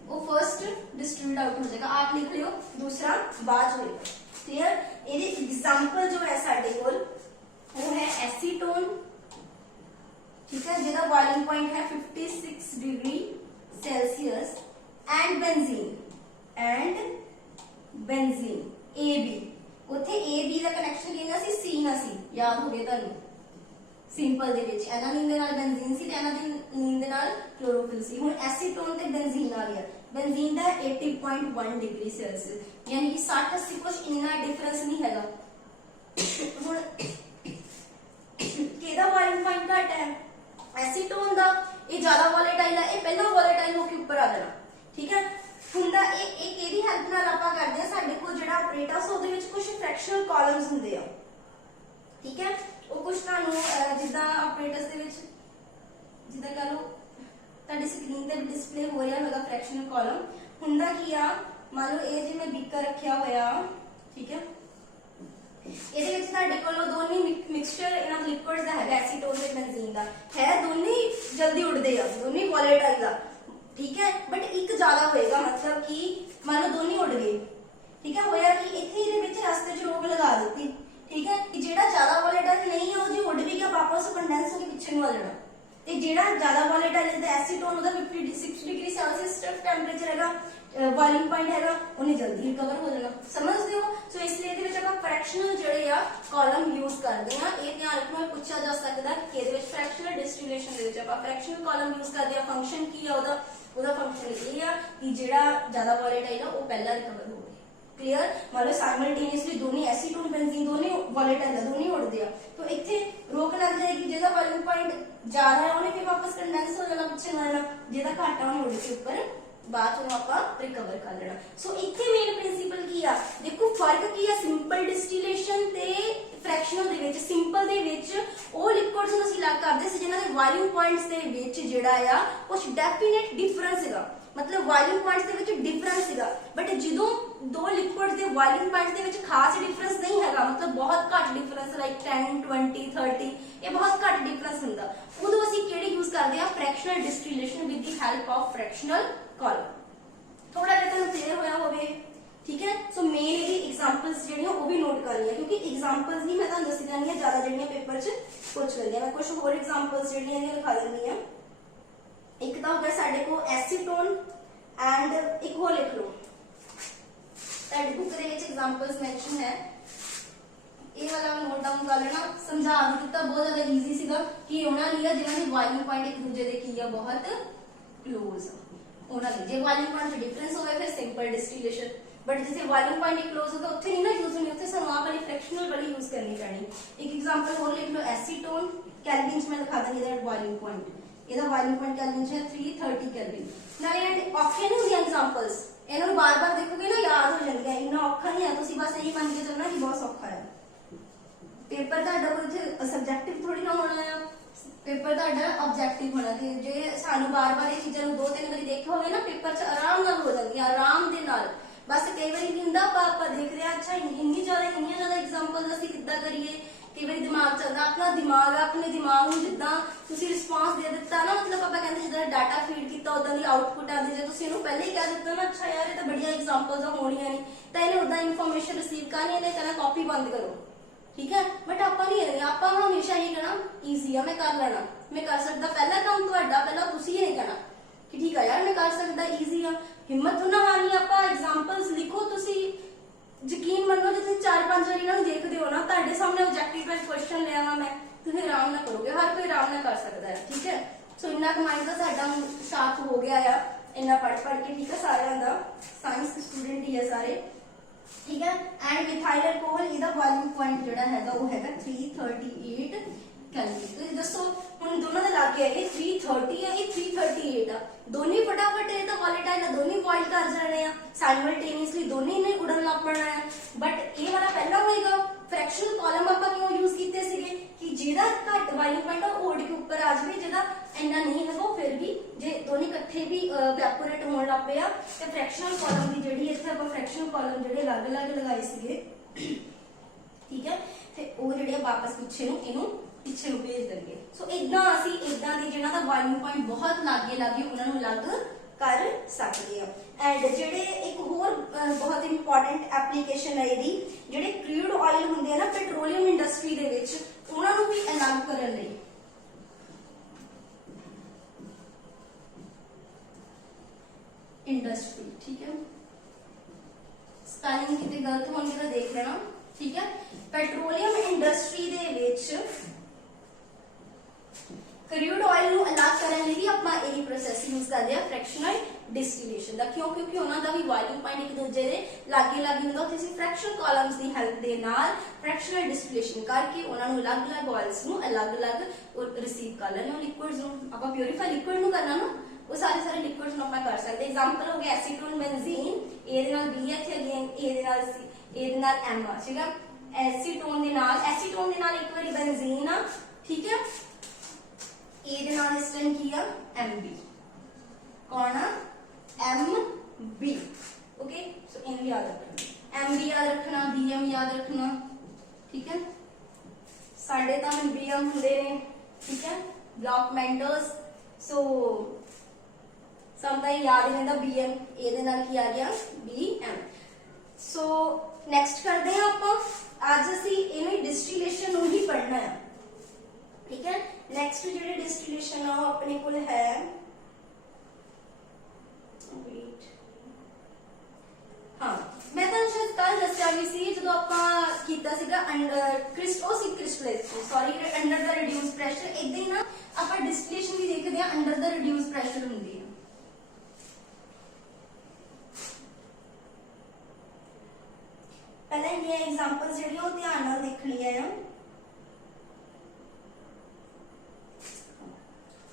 वो फर्स्ट डिस्टिल्ड आउट हो जाएगा, आप लिख लियो, दूसरा बाद होएगा। क्लियर? ये एग्जांपल जो है साडे कोल वो है एसीटोन। ठीक है, जिहदा बॉइलिंग पॉइंट है 56 degree Celsius and benzene AB। ਉੱਥੇ AB ਦਾ ਕਨੈਕਸ਼ਨ ਕਿਹਦਾ ਸੀ? C ਨਾਲ ਸੀ, याद हो गया ਤੁਹਾਨੂੰ। ਸਿੰਪਲ ਦੇ ਵਿੱਚ एनालीन ਦੇ ਨਾਲ बेंजीन ਸੀ ਤੇ एनालीन एसिटिलीन दे नाल क्लोरोफिल सी। हुण एसीटोन ते बेंजीन आ गया, बेंजीन दा 80.1 डिग्री सेल्सियस यानी कि 60-80 कुछ इन्ना डिफरेंस नहीं हैगा। हुण केदा बॉइलिंग पॉइंट घट है, एसीटोन दा, ये ज्यादा वॉलेटाइल है, ये पहला वॉलेटाइल होके ऊपर आ जाना, ठीक है। हुंदा एक एदी हेल्प नाल आपां करदे आ, साडे कोल जेहड़ा ऑपरेटर्स ਉਹਦੇ ਵਿੱਚ कुछ फ्रैक्शनल कॉलम्स ਹੁੰਦੇ ਆ, ठीक है। ਉਹ ਕੁਝ ਤੁਹਾਨੂੰ ਜਿੱਦਾਂ ਆਪਰੇਟਰਸ ਦੇ ਵਿੱਚ ਜਿੱਦਾਂ ਕਹ ਲਓ ਤੁਹਾਡੀ ਸਕਰੀਨ ਤੇ ਡਿਸਪਲੇ ਹੋ ਰਿਹਾ ਹੋਗਾ ਫ੍ਰੈਕਸ਼ਨਲ ਕਾਲਮ। ਹੁੰਦਾ ਕੀ ਆ, ਮੰਨ ਲਓ ਇਹ ਜਿਵੇਂ ਬੀਕਰ ਰੱਖਿਆ ਹੋਇਆ, ਠੀਕ ਹੈ, ਇਹਦੇ ਵਿੱਚ ਤੁਹਾਡੇ ਕੋਲ ਦੋਨੇ ਮਿਕਸਚਰ ਇਹਨਾਂ ਦੇ ਲਿਕਵਿਡਸ ਦਾ ਹੈਗਾ, ਐਸੀਟੋਨ ਤੇ ਬੈਂਜ਼ੀਨ ਦਾ ਹੈ, ਦੋਨੇ ਜਲਦੀ ਉੱਡਦੇ ਆ, ਦੋਨੇ ਵੋਲੇਟਾਈਲ ਆ, ठीक है। बट एक ज्यादा होएगा, मतलब कि मान लो दोनों उड़ गए, ठीक है। होया कि इत्थे इहदे विच रास्ते च रोक लगा दी, ठीक है, कि जेड़ा ज्यादा वॉलेटाइल नहीं है वो उड़ भी गया, वापस कंडेंस होके पीछे नु आ जाना, ते जेड़ा ज्यादा वॉलेटाइल है एसीटोन ओदा 56 डिग्री सेल्सियस टेंपरेचर हैगा, बॉइलिंग पॉइंट हैगा, उन्हें जल्दी रिकवर हो जाना, समझदे हो। सो इसलिए ਇਹਦੇ ਵਿੱਚ ਆਪਾਂ फ्रैक्शनल ਜਿਹੜੇ ਆ ਕਾਲਮ ਯੂਜ਼ ਕਰਦੇ ਆ। ਇਹ ਧਿਆਨ ਰੱਖਣਾ, ਪੁੱਛਿਆ ਜਾ ਸਕਦਾ ਕਿ ਇਹਦੇ ਵਿੱਚ फ्रैक्शनल डिस्ट्रीब्यूशन ਦੇ ਵਿੱਚ ਆਪਾਂ फ्रैक्शनल ਕਾਲਮ ਯੂਜ਼ ਕਰਦੇ ਆ। ਫੰਕਸ਼ਨ ਕੀ ਆ ਉਹਦਾ फंक्शन ये आ कि जेड़ा ज्यादा वॉलेटाइल है वो पहला रिकवर हो गया, क्लियर। मान लो साइमल्टेनियसली दोनों एसीटोन बेंजीन दोनों वॉलेटाइल है, दोनों उड़ते हैं, तो इत्थे रोक लग जाएगी, जेदा बॉइलिंग पॉइंट ज्यादा है उन्हें फिर वापस कंडेंस हो जाना, पीछे आना, जेदा घट है उन्हें उड़ के ऊपर बाद में आपा रिकवर कर लेना। सो इत्थे मेन प्रिंसिपल की आ, देखो फर्क की है सिंपल डिस्टिलेशन ते fractional they which. Simple they विच ਉਹ ਲਿਕਵਿਡਸ ਨੂੰ ਅਸੀਂ ਲੱਗ ਕਰਦੇ ਸੀ ਜਿਨ੍ਹਾਂ ਦੇ ਬੋਇਲਿੰਗ ਪੁਆਇੰਟਸ ਦੇ ਵਿੱਚ ਜਿਹੜਾ ਆ ਕੁਝ ਡੈਫੀਨਿਟ ਡਿਫਰੈਂਸ ਹੈਗਾ, मतलब बॉइलिंग पॉइंट्स ਦੇ ਵਿੱਚ डिफरेंस ਹੈਗਾ। बट ਜਦੋਂ ਦੋ ਲਿਕਵਿਡਸ ਦੇ ਬੋਇਲਿੰਗ ਪੁਆਇੰਟਸ ਦੇ ਵਿੱਚ ਖਾਸ डिफरेंस नहीं ਹੈਗਾ, मतलब बहुत ਘੱਟ डिफरेंस ਲਾਈਕ 10 20 30 ਇਹ ਬਹੁਤ ਘੱਟ डिफरेंस ਹੁੰਦਾ, ਉਦੋਂ ਅਸੀਂ ਕਿਹੜੀ ਯੂਜ਼ ਕਰਦੇ ਆ, fractional distillation with the help of fractional column. थोड़ा ਜਿਹਾ ਤੁਹਾਨੂੰ ਕਲੀਅਰ ਹੋਇਆ ਹੋਵੇ, ठीक है। सो मेन ये एग्जांपल्स ਜਿਹੜੀਆਂ ਉਹ ਵੀ ਨੋਟ ਕਰਨੀਆਂ, ਕਿਉਂਕਿ एग्जांपल्स ਨਹੀਂ ਮੈਂ ਤੁਹਾਨੂੰ ਦੱਸੀ ਜਾਣੀ ਹੈ, ਜ਼ਿਆਦਾ ਜਿਹੜੀਆਂ ਪੇਪਰ 'ਚ ਪੁੱਛ ਲੈਂਦੇ ਆ। ਮੈਂ ਕੁਝ ਹੋਰ एग्जांपल्स ਜਿਹੜੀਆਂ ਨੇ ਲਿਖਾ ਦਿੰਦੀ ਆ। एक तो होगा साडे को एसीटोन एंड एक हो लिख लो, साडी बुक दे विच एग्जांपल्स मेंशन है, ये वाला नोट डाउन कर लेना। समझा भी दिता, बहुत ज्यादा इजी सीगा कि उन्हां लिया जिन्हां दे बॉइलिंग पॉइंट एक दूसरे दे की है बहुत क्लोज, उन्हां दे जे बॉइलिंग पॉइंट च डिफरेंस होवे फिर सिंपल डिस्टिलेशन, बट जिथे बॉइलिंग पॉइंट एक क्लोज होता उत्थे नहीं ना यूज होनी, उत्थे सानू आ वाली फ्रैक्शनल वाली यूज करनी पैनी। एक एग्जांपल और लिख लो, एसीटोन केल्विन च मैं लिखा दूंगी दैट बॉइलिंग पॉइंट, ਇਹਦਾ ਬੋਇਲਿੰਗ ਪੁਆਇੰਟ ਕੈਲਵਿਨ ਹੈ 330 ਕੈਲਵਿਨ। ਨਾਲੇ ਇਹ ਔਖੇ ਨਹੀਂ ਹੁੰਦੀਆਂ ਐਗਜ਼ਾਮਪਲਸ, ਇਹਨਾਂ ਨੂੰ ਬਾਰ-ਬਾਰ ਦੇਖੋਗੇ ਨਾ ਯਾਦ ਹੋ ਜਾਂਦੀਆਂ, ਇੰਨਾ ਔਖਾ ਨਹੀਂ ਹੈ, ਤੁਸੀਂ ਬਸ ਇਹੀ ਮੰਨ ਕੇ ਚੱਲਣਾ ਕਿ ਬਹੁਤ ਸੌਖਾ ਹੈ। ਪੇਪਰ ਤੁਹਾਡਾ ਕੋਈ ਸਬਜੈਕਟਿਵ ਥੋੜੀ ਨਾ ਹੋਣਾ ਆ, ਪੇਪਰ ਤੁਹਾਡਾ ਆਬਜੈਕਟਿਵ ਹੋਣਾ, ਤੇ ਜੇ ਸਾਨੂੰ ਬਾਰ-ਬਾਰ ਇਹ ਚੀਜ਼ਾਂ ਨੂੰ 2-3 ਵਾਰੀ ਦੇਖਿਆ ਹੋਵੇ ਨਾ ਪੇਪਰ 'ਚ ਆਰਾਮ ਨਾਲ ਹੋ ਜਾਂਦੀਆਂ, ਆਰਾਮ ਦੇ ਨਾਲ। ਬਸ ਕਈ ਵਾਰੀ ਕੀ ਹੁੰਦਾ ਆਪਾਂ ਦੇਖਦੇ ਆ ਅੱਛਾ ਇੰਨੀਆਂ ਜ਼ਿਆਦਾ ਐਗਜ਼ਾਮਪਲ ਅਸੀਂ ਕਿੱਦਾਂ ਕਰੀਏ, कई बार दिमाग चलता अपना दिमाग, अपने दिमाग में जिदा तुसी रिस्पांस दे दिता ना, मतलब आप कहते जिदा डाटा फीड किया उदा दी आउटपुट आती, जो तुसी इहनूं पहले ही कह दिता ना अच्छा यार ये तो बढ़िया एग्जांपल्स होणियां नहीं, तो इन्हें उदा इन्फॉर्मेशन रिसीव करनी, इन्हें कहना कॉपी बंद करो, ठीक है। बट आपां नहीं करनी, आपां हमेशा ही कहना ईजी है, मैं कर लेना, मैं कर सकदा, पहला काम तुहाडा, पहला तुसी ये नहीं कहना कि ठीक है यार मैं कर सकदा, ईजी है। हिम्मत ना हारनी, आपां एग्जांपल्स लिखो, तुसी यकीन मनो जो 4-5 बार इन्होंने देखते हो ना, ਤੁਹਾਡੇ सामने ऑब्जेक्टिव वाइज क्वेश्चन लिया वा मैं, तुम आराम ना करोगे, हर कोई आराम ना कर सकता है, ठीक है। सो इन्ना माइंड का साडा साफ हो गया है, इन्ना पढ़ के, ठीक है, सारिਆਂ ਦਾ साइंस के स्टूडेंट ही है सारे, ठीक है। एंड मिथाइल अल्कोहल ਇਹਦਾ ਬੋਇਲਿੰਗ ਪੁਆਇੰਟ ਜਿਹੜਾ ਹੈਗਾ ਉਹ ਹੈਗਾ 338 ਕੈਲਵਿਨ। ਤੁਸੀਂ ਦੱਸੋ ਹੁਣ ਦੋਨਾਂ ਦੇ ਲੱਗ ਗਿਆ, ਇਹ 330 ਹੈ, ਇਹ 338 ਆ, ਦੋਨੇ फटाफट ਇਹ ਤਾਂ ਵੋਲੇਟਾਈਲ ਆ, ਦੋਨੇ ਬੋਇਲ ਕਰ ਜਾਣੇ ਆ ਸਾਈਮਲਟੇਨੀਅਸਲੀ, ਦੋਨੇ ਨੇ ਉਡਣ ਲੱਗ ਪੈਣਾ ਆ। ਬਟ ਇਹ ਵਾਲਾ ਪਹਿਲਾਂ ਹੋਏਗਾ। फ्रैक्शनल कॉलम ਆਪਾਂ ਕਿਉਂ ਯੂਜ਼ ਕੀਤੇ ਸੀਗੇ ਕਿ ਜਿਹਦਾ ਘੱਟ ਬੋਇਲਿੰਗ ਪੁਆਇੰਟ ਆ ਉਹ ਉੱਡ ਕੇ ਉੱਪਰ ਆ ਜਾਵੇ, ਜਿਹਦਾ ਇੰਨਾ ਨਹੀਂ ਹੈਗਾ ਉਹ ਫਿਰ ਵੀ ਜੇ ਦੋਨੇ ਇਕੱਠੇ ਵੀ ਵੈਪੋਰੇਟ ਹੋਣ ਲੱਗ ਪਏ ਆ, ਤੇ फ्रैक्शनल कॉलम ਦੀ ਜਿਹੜੀ ਇੱਥੇ ਆਪਾਂ फ्रैक्शनल कॉलम ਜਿਹੜੇ ਅਲੱਗ-ਅਲੱਗ ਲਗਾਏ ਸੀਗੇ, ਠੀਕ ਹੈ, ਤੇ ਉਹ ਜਿਹੜੇ ਵਾਪਸ ਪਿੱਛੇ ਨੂੰ ਇਹਨੂੰ ਪਿੱਛੇ ਨੂੰ ਭੇਜ ਦੇਣਗੇ। ਸੋ ਇਦਾਂ ਅਸੀਂ ਇਦਾਂ ਦੀ ਜਿਹਨਾਂ ਦਾ ਬੋਇਲਿੰਗ ਪੁਆਇੰਟ ਬਹੁਤ ਲਾਗੇ ਉਹਨਾਂ ਨੂੰ ਅਲੱਗ कर सकते हैं। एंड जेडे एक होर बहुत इंपॉर्टेंट एप्लीकेशन है ਇਹਦੀ, ਜਿਹੜੇ क्रूड ऑयल ਹੁੰਦੇ ਆ ਨਾ पेट्रोलियम इंडस्ट्री ਦੇ ਵਿੱਚ, ਉਹਨਾਂ ਨੂੰ ਵੀ ਅਲੱਗ ਕਰਨ ਲਈ इंडस्ट्री, ठीक है, स्पेलिंग किते गलत होणगे ਤਾਂ देख लेना, ठीक है। पेट्रोलियम इंडस्ट्री ਦੇ ਵਿੱਚ क्रूड ऑयल ਨੂੰ ਅਲੱਗ ਕਰਨ ਲਈ ਵੀ ਆਪਾਂ ਇਹੀ ਪ੍ਰੋਸੈਸ ਯੂਜ਼ ਕਰਦੇ ਆ ਫ੍ਰੈਕਸ਼ਨਲ ਡਿਸਟਿਲੇਸ਼ਨ ਦਾ ਕਿਉਂਕਿ ਉਹਨਾਂ ਦਾ ਵੀ ਬੋਇਲਿੰਗ ਪੁਆਇੰਟ ਇੱਕ ਦੂਜੇ ਦੇ ਲਾਗੇ ਹੁੰਦਾ ਉੱਥੇ ਅਸੀਂ ਫ੍ਰੈਕਸ਼ਨਲ ਕਾਲਮਸ ਦੀ ਹੈਲਪ ਦੇ ਨਾਲ ਫ੍ਰੈਕਸ਼ਨਲ ਡਿਸਟਿਲੇਸ਼ਨ ਕਰਕੇ ਉਹਨਾਂ ਨੂੰ ਅਲੱਗ-ਅਲੱਗ ਆਇਲਸ ਨੂੰ ਅਲੱਗ-ਅਲੱਗ ਰਿਸੀਵ ਕਰ ਲੈਣਾ ਲਿਕੁਇਡਸ ਨੂੰ ਆਪਾਂ ਪਿਊਰੀਫਾਈ ਲਿਕੁਇਡ ਨੂੰ ਕਰਨਾ ਨਾ ਉਹ ਸਾਰੇ ਲਿਕੁਇਡਸ ਨੂੰ ਆਪਾਂ ਕਰ ਸਕਦੇ ਐਗਜ਼ਾਮਪਲ ਹੋ ਗਿਆ ਐਸੀਟੋਨ ਬੈਂਜ਼ੀਨ ਇਹਦੇ ਨਾਲ BH ਅਗੇਨ ਇਹਦੇ ਨਾਲ M ਠੀਕ ਹੈ ਐਸੀਟੋਨ ਦੇ ਨਾਲ ਇੱਕ ਵਾਰੀ ਬੈਂਜ਼ੀਨ ਆ ਠੀਕ ਹੈ ਇਹਦੇ ਨਾਲ ਇਸ ਟਾਈਮ ਕੀ ਆ MB कौन MB ओके सो इन याद रखना MB याद रखना BM याद रखना ठीक है साढ़े तो BM होंगे ने ठीक है ब्लॉक मेंटर्स सो समटाइम याद नहीं रहता BM ਇਹਦੇ ਨਾਲ ਕੀ ਆ ਗਿਆ BM सो नेक्स्ट करते हैं ਆਪਾਂ ਅੱਜ ਅਸੀਂ ਇਹਨੂੰ डिस्टिलेशन ਨੂੰ ही पढ़ना है ठीक है नेक्स्ट ਜਿਹੜੇ डिस्टिलेशन ਆ ਆਪਣੇ ਕੋਲ है हाँ मैं ਤੁਹਾਨੂੰ ਸ਼ਾਇਦ ਕੱਲ ਦੱਸਿਆ ਵੀ ਸੀ ਜਦੋਂ ਆਪਾਂ ਕੀਤਾ ਸੀਗਾ ਅੰਡਰ ਕ੍ਰਿਸਟਲਾਈਜ਼ੇਸ਼ਨ ਸੌਰੀ ਅੰਡਰ ਦਾ ਰਿਡਿਊਸ ਪ੍ਰੈਸ਼ਰ ਇਦਾਂ ਹੀ ਨਾ ਆਪਾਂ ਡਿਸਟਿਲੇਸ਼ਨ ਵੀ ਦੇਖਦੇ ਆ ਅੰਡਰ ਦਾ ਰਿਡਿਊਸ ਪ੍ਰੈਸ਼ਰ ਹੁੰਦੀ ਹੈ ਪਹਿਲਾਂ ਇਹ ਐਗਜ਼ਾਮਪਲਸ ਜਿਹੜੀਆਂ ਉਹ ਧਿਆਨ ਨਾਲ ਦੇਖਣੀਆਂ ਆ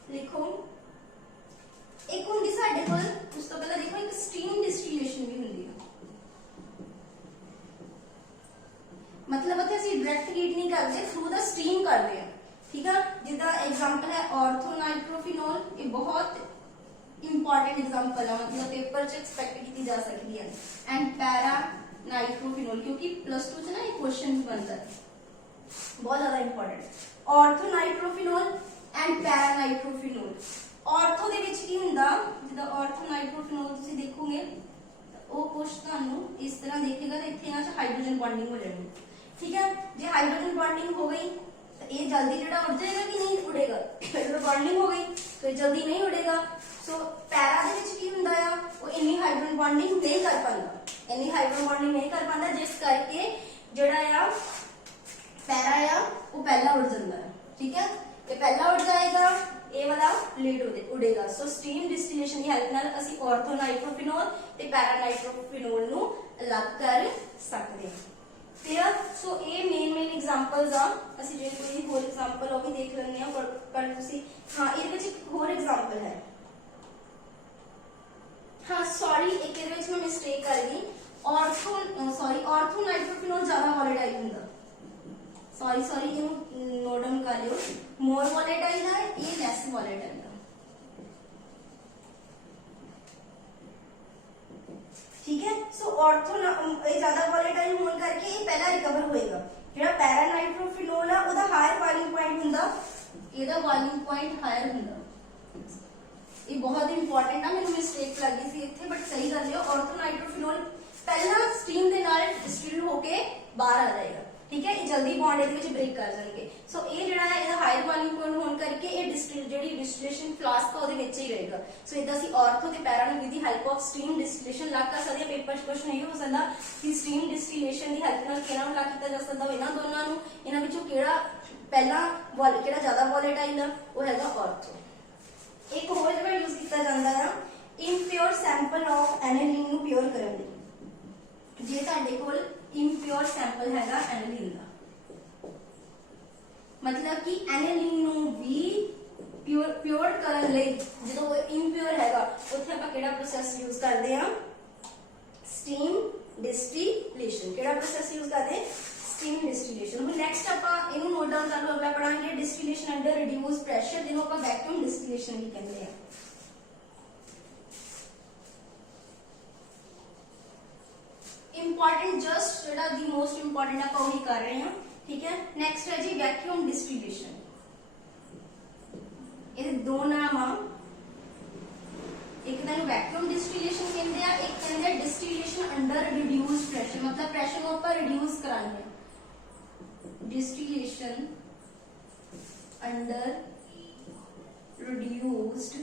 ਲਿਖੋ एक होंगी साडे कोल उस तो पहले देखो एक स्टीम डिस्टिलेशन भी होंगी मतलब उत्थे ਅਸੀਂ डायरेक्ट हीट नहीं करते थ्रू द स्टीम करते हैं ठीक है जिदा एग्जांपल है ऑर्थोनाइट्रोफिनॉल ये बहुत इंपॉर्टेंट एग्जांपल है मतलब पेपर च एक्सपेक्ट की जा सकती है एंड पैरा नाइट्रोफिनॉल क्योंकि +2 च ना ये क्वेश्चन भी बनता है बहुत ज्यादा important orthonitrophenol and para nitrophenol ortho ਦੇ ਵਿੱਚ ਕੀ ਹੁੰਦਾ ਜਿੱਦਾਂ ऑर्थोनाइट्रोफिनॉल ਤੁਸੀਂ ਦੇਖੋਗੇ ਉਹ ਕੁਝ ਤੁਹਾਨੂੰ ਇਸ ਤਰ੍ਹਾਂ ਦੇਖੇਗਾ ਤੇ ਇੱਥੇ ਇਹਨਾਂ 'ਚ ਹਾਈਡਰੋਜਨ ਬੌਂਡਿੰਗ ਹੋ ਜਾਣੀ ਠੀਕ ਹੈ ਜੇ ਹਾਈਡਰੋਜਨ ਬੌਂਡਿੰਗ ਹੋ ਗਈ ਤਾਂ ਇਹ ਜਲਦੀ ਜਿਹੜਾ ਉੱਡ ਜਾਏਗਾ ਕਿ ਨਹੀਂ ਉੜੇਗਾ ਜਦੋਂ ਬੌਂਡਿੰਗ ਹੋ ਗਈ ਤਾਂ ਇਹ ਜਲਦੀ ਨਹੀਂ ਉੜੇਗਾ ਸੋ ਪੈਰਾ ਦੇ ਵਿੱਚ ਕੀ ਹੁੰਦਾ ਆ ਉਹ ਇੰਨੀ ਹਾਈਡਰੋਜਨ ਬੌਂਡਿੰਗ ਨਹੀਂ ਕਰ ਪਾਉਂਦਾ ਜਿਸ ਕਰਕੇ ਜਿਹੜਾ ਆ ਪੈਰਾ ਆ ਉਹ ਪਹਿਲਾਂ ਉੜ ਜਾਂਦਾ ਹੈ ਠੀਕ ਹੈ ਇਹ ਪਹਿਲਾਂ ਉੜ ਜਾਏਗਾ ਇਹ ਵਾਲਾ ਲੇਟ ਉਡੇਗਾ ਸੋ ਸਟੀਮ ਡਿਸਟਿਲੇਸ਼ਨ ਦੀ ਹੈਲਪ ਨਾਲ ਅਸੀਂ ऑर्थोनाइट्रोफिनॉल ਤੇ पैरानाइट्रोफिनॉल ਨੂੰ ਅਲੱਗ ਕਰ ਸਕਦੇ ਹਾਂ क्लियर सो ਇਹ ਮੇਨ ਐਗਜ਼ਾਮਪਲਸ ਆ ਅਸੀਂ ਜੇ ਕੋਈ ਹੋਰ ਐਗਜ਼ਾਮਪਲ ਉਹ ਵੀ ਦੇਖ ਲੈਂਦੇ ਆ ਪਰ ਤੁਸੀਂ ਹਾਂ ਇਹਦੇ ਵਿੱਚ ਇੱਕ ਹੋਰ ਐਗਜ਼ਾਮਪਲ ਹੈ ਹਾਂ ਸੌਰੀ ਇੱਕ ਇਹਦੇ ਵਿੱਚ ਮੈਂ ਮਿਸਟੇਕ ਕਰ ਗਈ ऑर्थोनाइट्रोफिनॉल ਜ਼ਿਆਦਾ ਵੋਲੇਟਾਈਲ ਹੁੰਦਾ सॉरी ये नोट डाउन कर लियो मोर वॉलेटाइल है ये लेस वॉलेटाइल है ठीक है सो ऑर्थो ये ज्यादा वॉलेटाइल होने करके ये पहला रिकवर होएगा जेड़ा पैरानाइट्रोफिनॉल है ओदा हायर बॉइलिंग पॉइंट हुंदा एदा बॉइलिंग पॉइंट हायर हुंदा ये बहुत इंपॉर्टेंट है मैंने मिस्टेक लगी सी इथे बट सही कर लियो ऑर्थोनाइट्रोफिनॉल पहला स्टीम दे नाल डिस्टिल होके बाहर आ जाएगा ठीक है ये जल्दी बॉन्ड ਇਹਦੇ ਵਿੱਚ ਬ੍ਰੇਕ ਕਰ ਜਾਣਗੇ ਸੋ ਇਹ ਜਿਹੜਾ ਹੈ ਇਹਦਾ ਹਾਇਰ ਬੋਇਲਿੰਗ ਪੁਆਇੰਟ ਹੋਣ ਕਰਕੇ ਇਹ ਡਿਸਟਿਲੇਸ਼ਨ ਫਲਾਸਕ ਉਹਦੇ ਵਿੱਚ ਹੀ ਰਹੇਗਾ ਸੋ ਇਦਾਂ ਅਸੀਂ ਆਰਥੋ ਤੇ ਪੈਰਾ ਨੂੰ with the help of steam distillation ਲੱਗ ਕਰ ਸਕਦੇ ਪੇਪਰ 'ਚ ਕੁਐਸਚਨ ਇਹ ਹੋ ਸਕਦਾ ਕਿ ਸਟੀਮ ਡਿਸਟਿਲੇਸ਼ਨ ਦੀ ਹੈਲਪ ਨਾਲ ਕਿਹਨਾਂ ਨੂੰ ਲੱਗ ਕੀਤਾ ਜਾ ਸਕਦਾ ਇਹਨਾਂ ਦੋਨਾਂ ਨੂੰ ਇਹਨਾਂ ਵਿੱਚੋਂ ਕਿਹੜਾ ਪਹਿਲਾ ਕਿਹੜਾ ਜ਼ਿਆਦਾ ਵੋਲੇਟਾਈਲ ਆ ਉਹ ਹੈਗਾ ਆਰਥੋ ਇੱਕ ਹੋਰ ਜਿਹੜਾ ਯੂਜ਼ ਕੀਤਾ ਜਾਂਦਾ ਆ ਇੰਪਿਓਰ ਸੈਂਪਲ ਆਫ ਐਨਿਲਿਨ ਨੂੰ ਪਿਓਰ ਕਰਨ ਲਈ ਜੇ ਤੁਹਾਡੇ ਕੋਲ impure sample ਹੈਗਾ ਐਨਿਲਿਨ ਦਾ मतलब कि ਐਨਿਲਿਨ ਨੂੰ ਵੀ ਪਿਓਰ ਕਰਨ ਲਈ ਜਦੋਂ ਉਹ ਇੰਪਿਓਰ ਹੈਗਾ ਉੱਥੇ ਆਪਾਂ ਕਿਹੜਾ ਪ੍ਰੋਸੈਸ ਯੂਜ਼ ਕਰਦੇ ਆ ਸਟੀਮ ਡਿਸਟਿਲੇਸ਼ਨ ਕਿਹੜਾ ਪ੍ਰੋਸੈਸ ਯੂਜ਼ ਕਰਦੇ ਸਟੀਮ ਡਿਸਟਿਲੇਸ਼ਨ ਹੁਣ ਨੈਕਸਟ ਆਪਾਂ ਇਹਨੂੰ ਨੋਟ ਡਾਊਨ ਕਰ ਲਓ ਅਗਲਾ ਪੜਾਂਗੇ ਡਿਸਟਿਲੇਸ਼ਨ ਅੰਡਰ ਰਿਡਿਊਸ ਪ੍ਰੈਸ਼ਰ ਜਿਹਨੂੰ ਆਪਾਂ ਵੈਕਿਊਮ ਡਿਸਟਿਲੇਸ਼ਨ ਵੀ ਕਹਿੰਦੇ ਆ इंपॉर्टेंट जस्ट जेड़ा दी मोस्ट इंपॉर्टेंट आप वही कर रहे हैं ठीक है नेक्स्ट है जी वैक्यूम डिस्टिलेशन ये दो नाम आ एक तानु वैक्यूम डिस्टिलेशन कहते हैं एक कहते हैं डिस्टिलेशन अंडर रिड्यूस्ड प्रेशर मतलब प्रेशर को ऊपर रिड्यूस कराने डिस्टिलेशन अंडर रिड्यूस्ड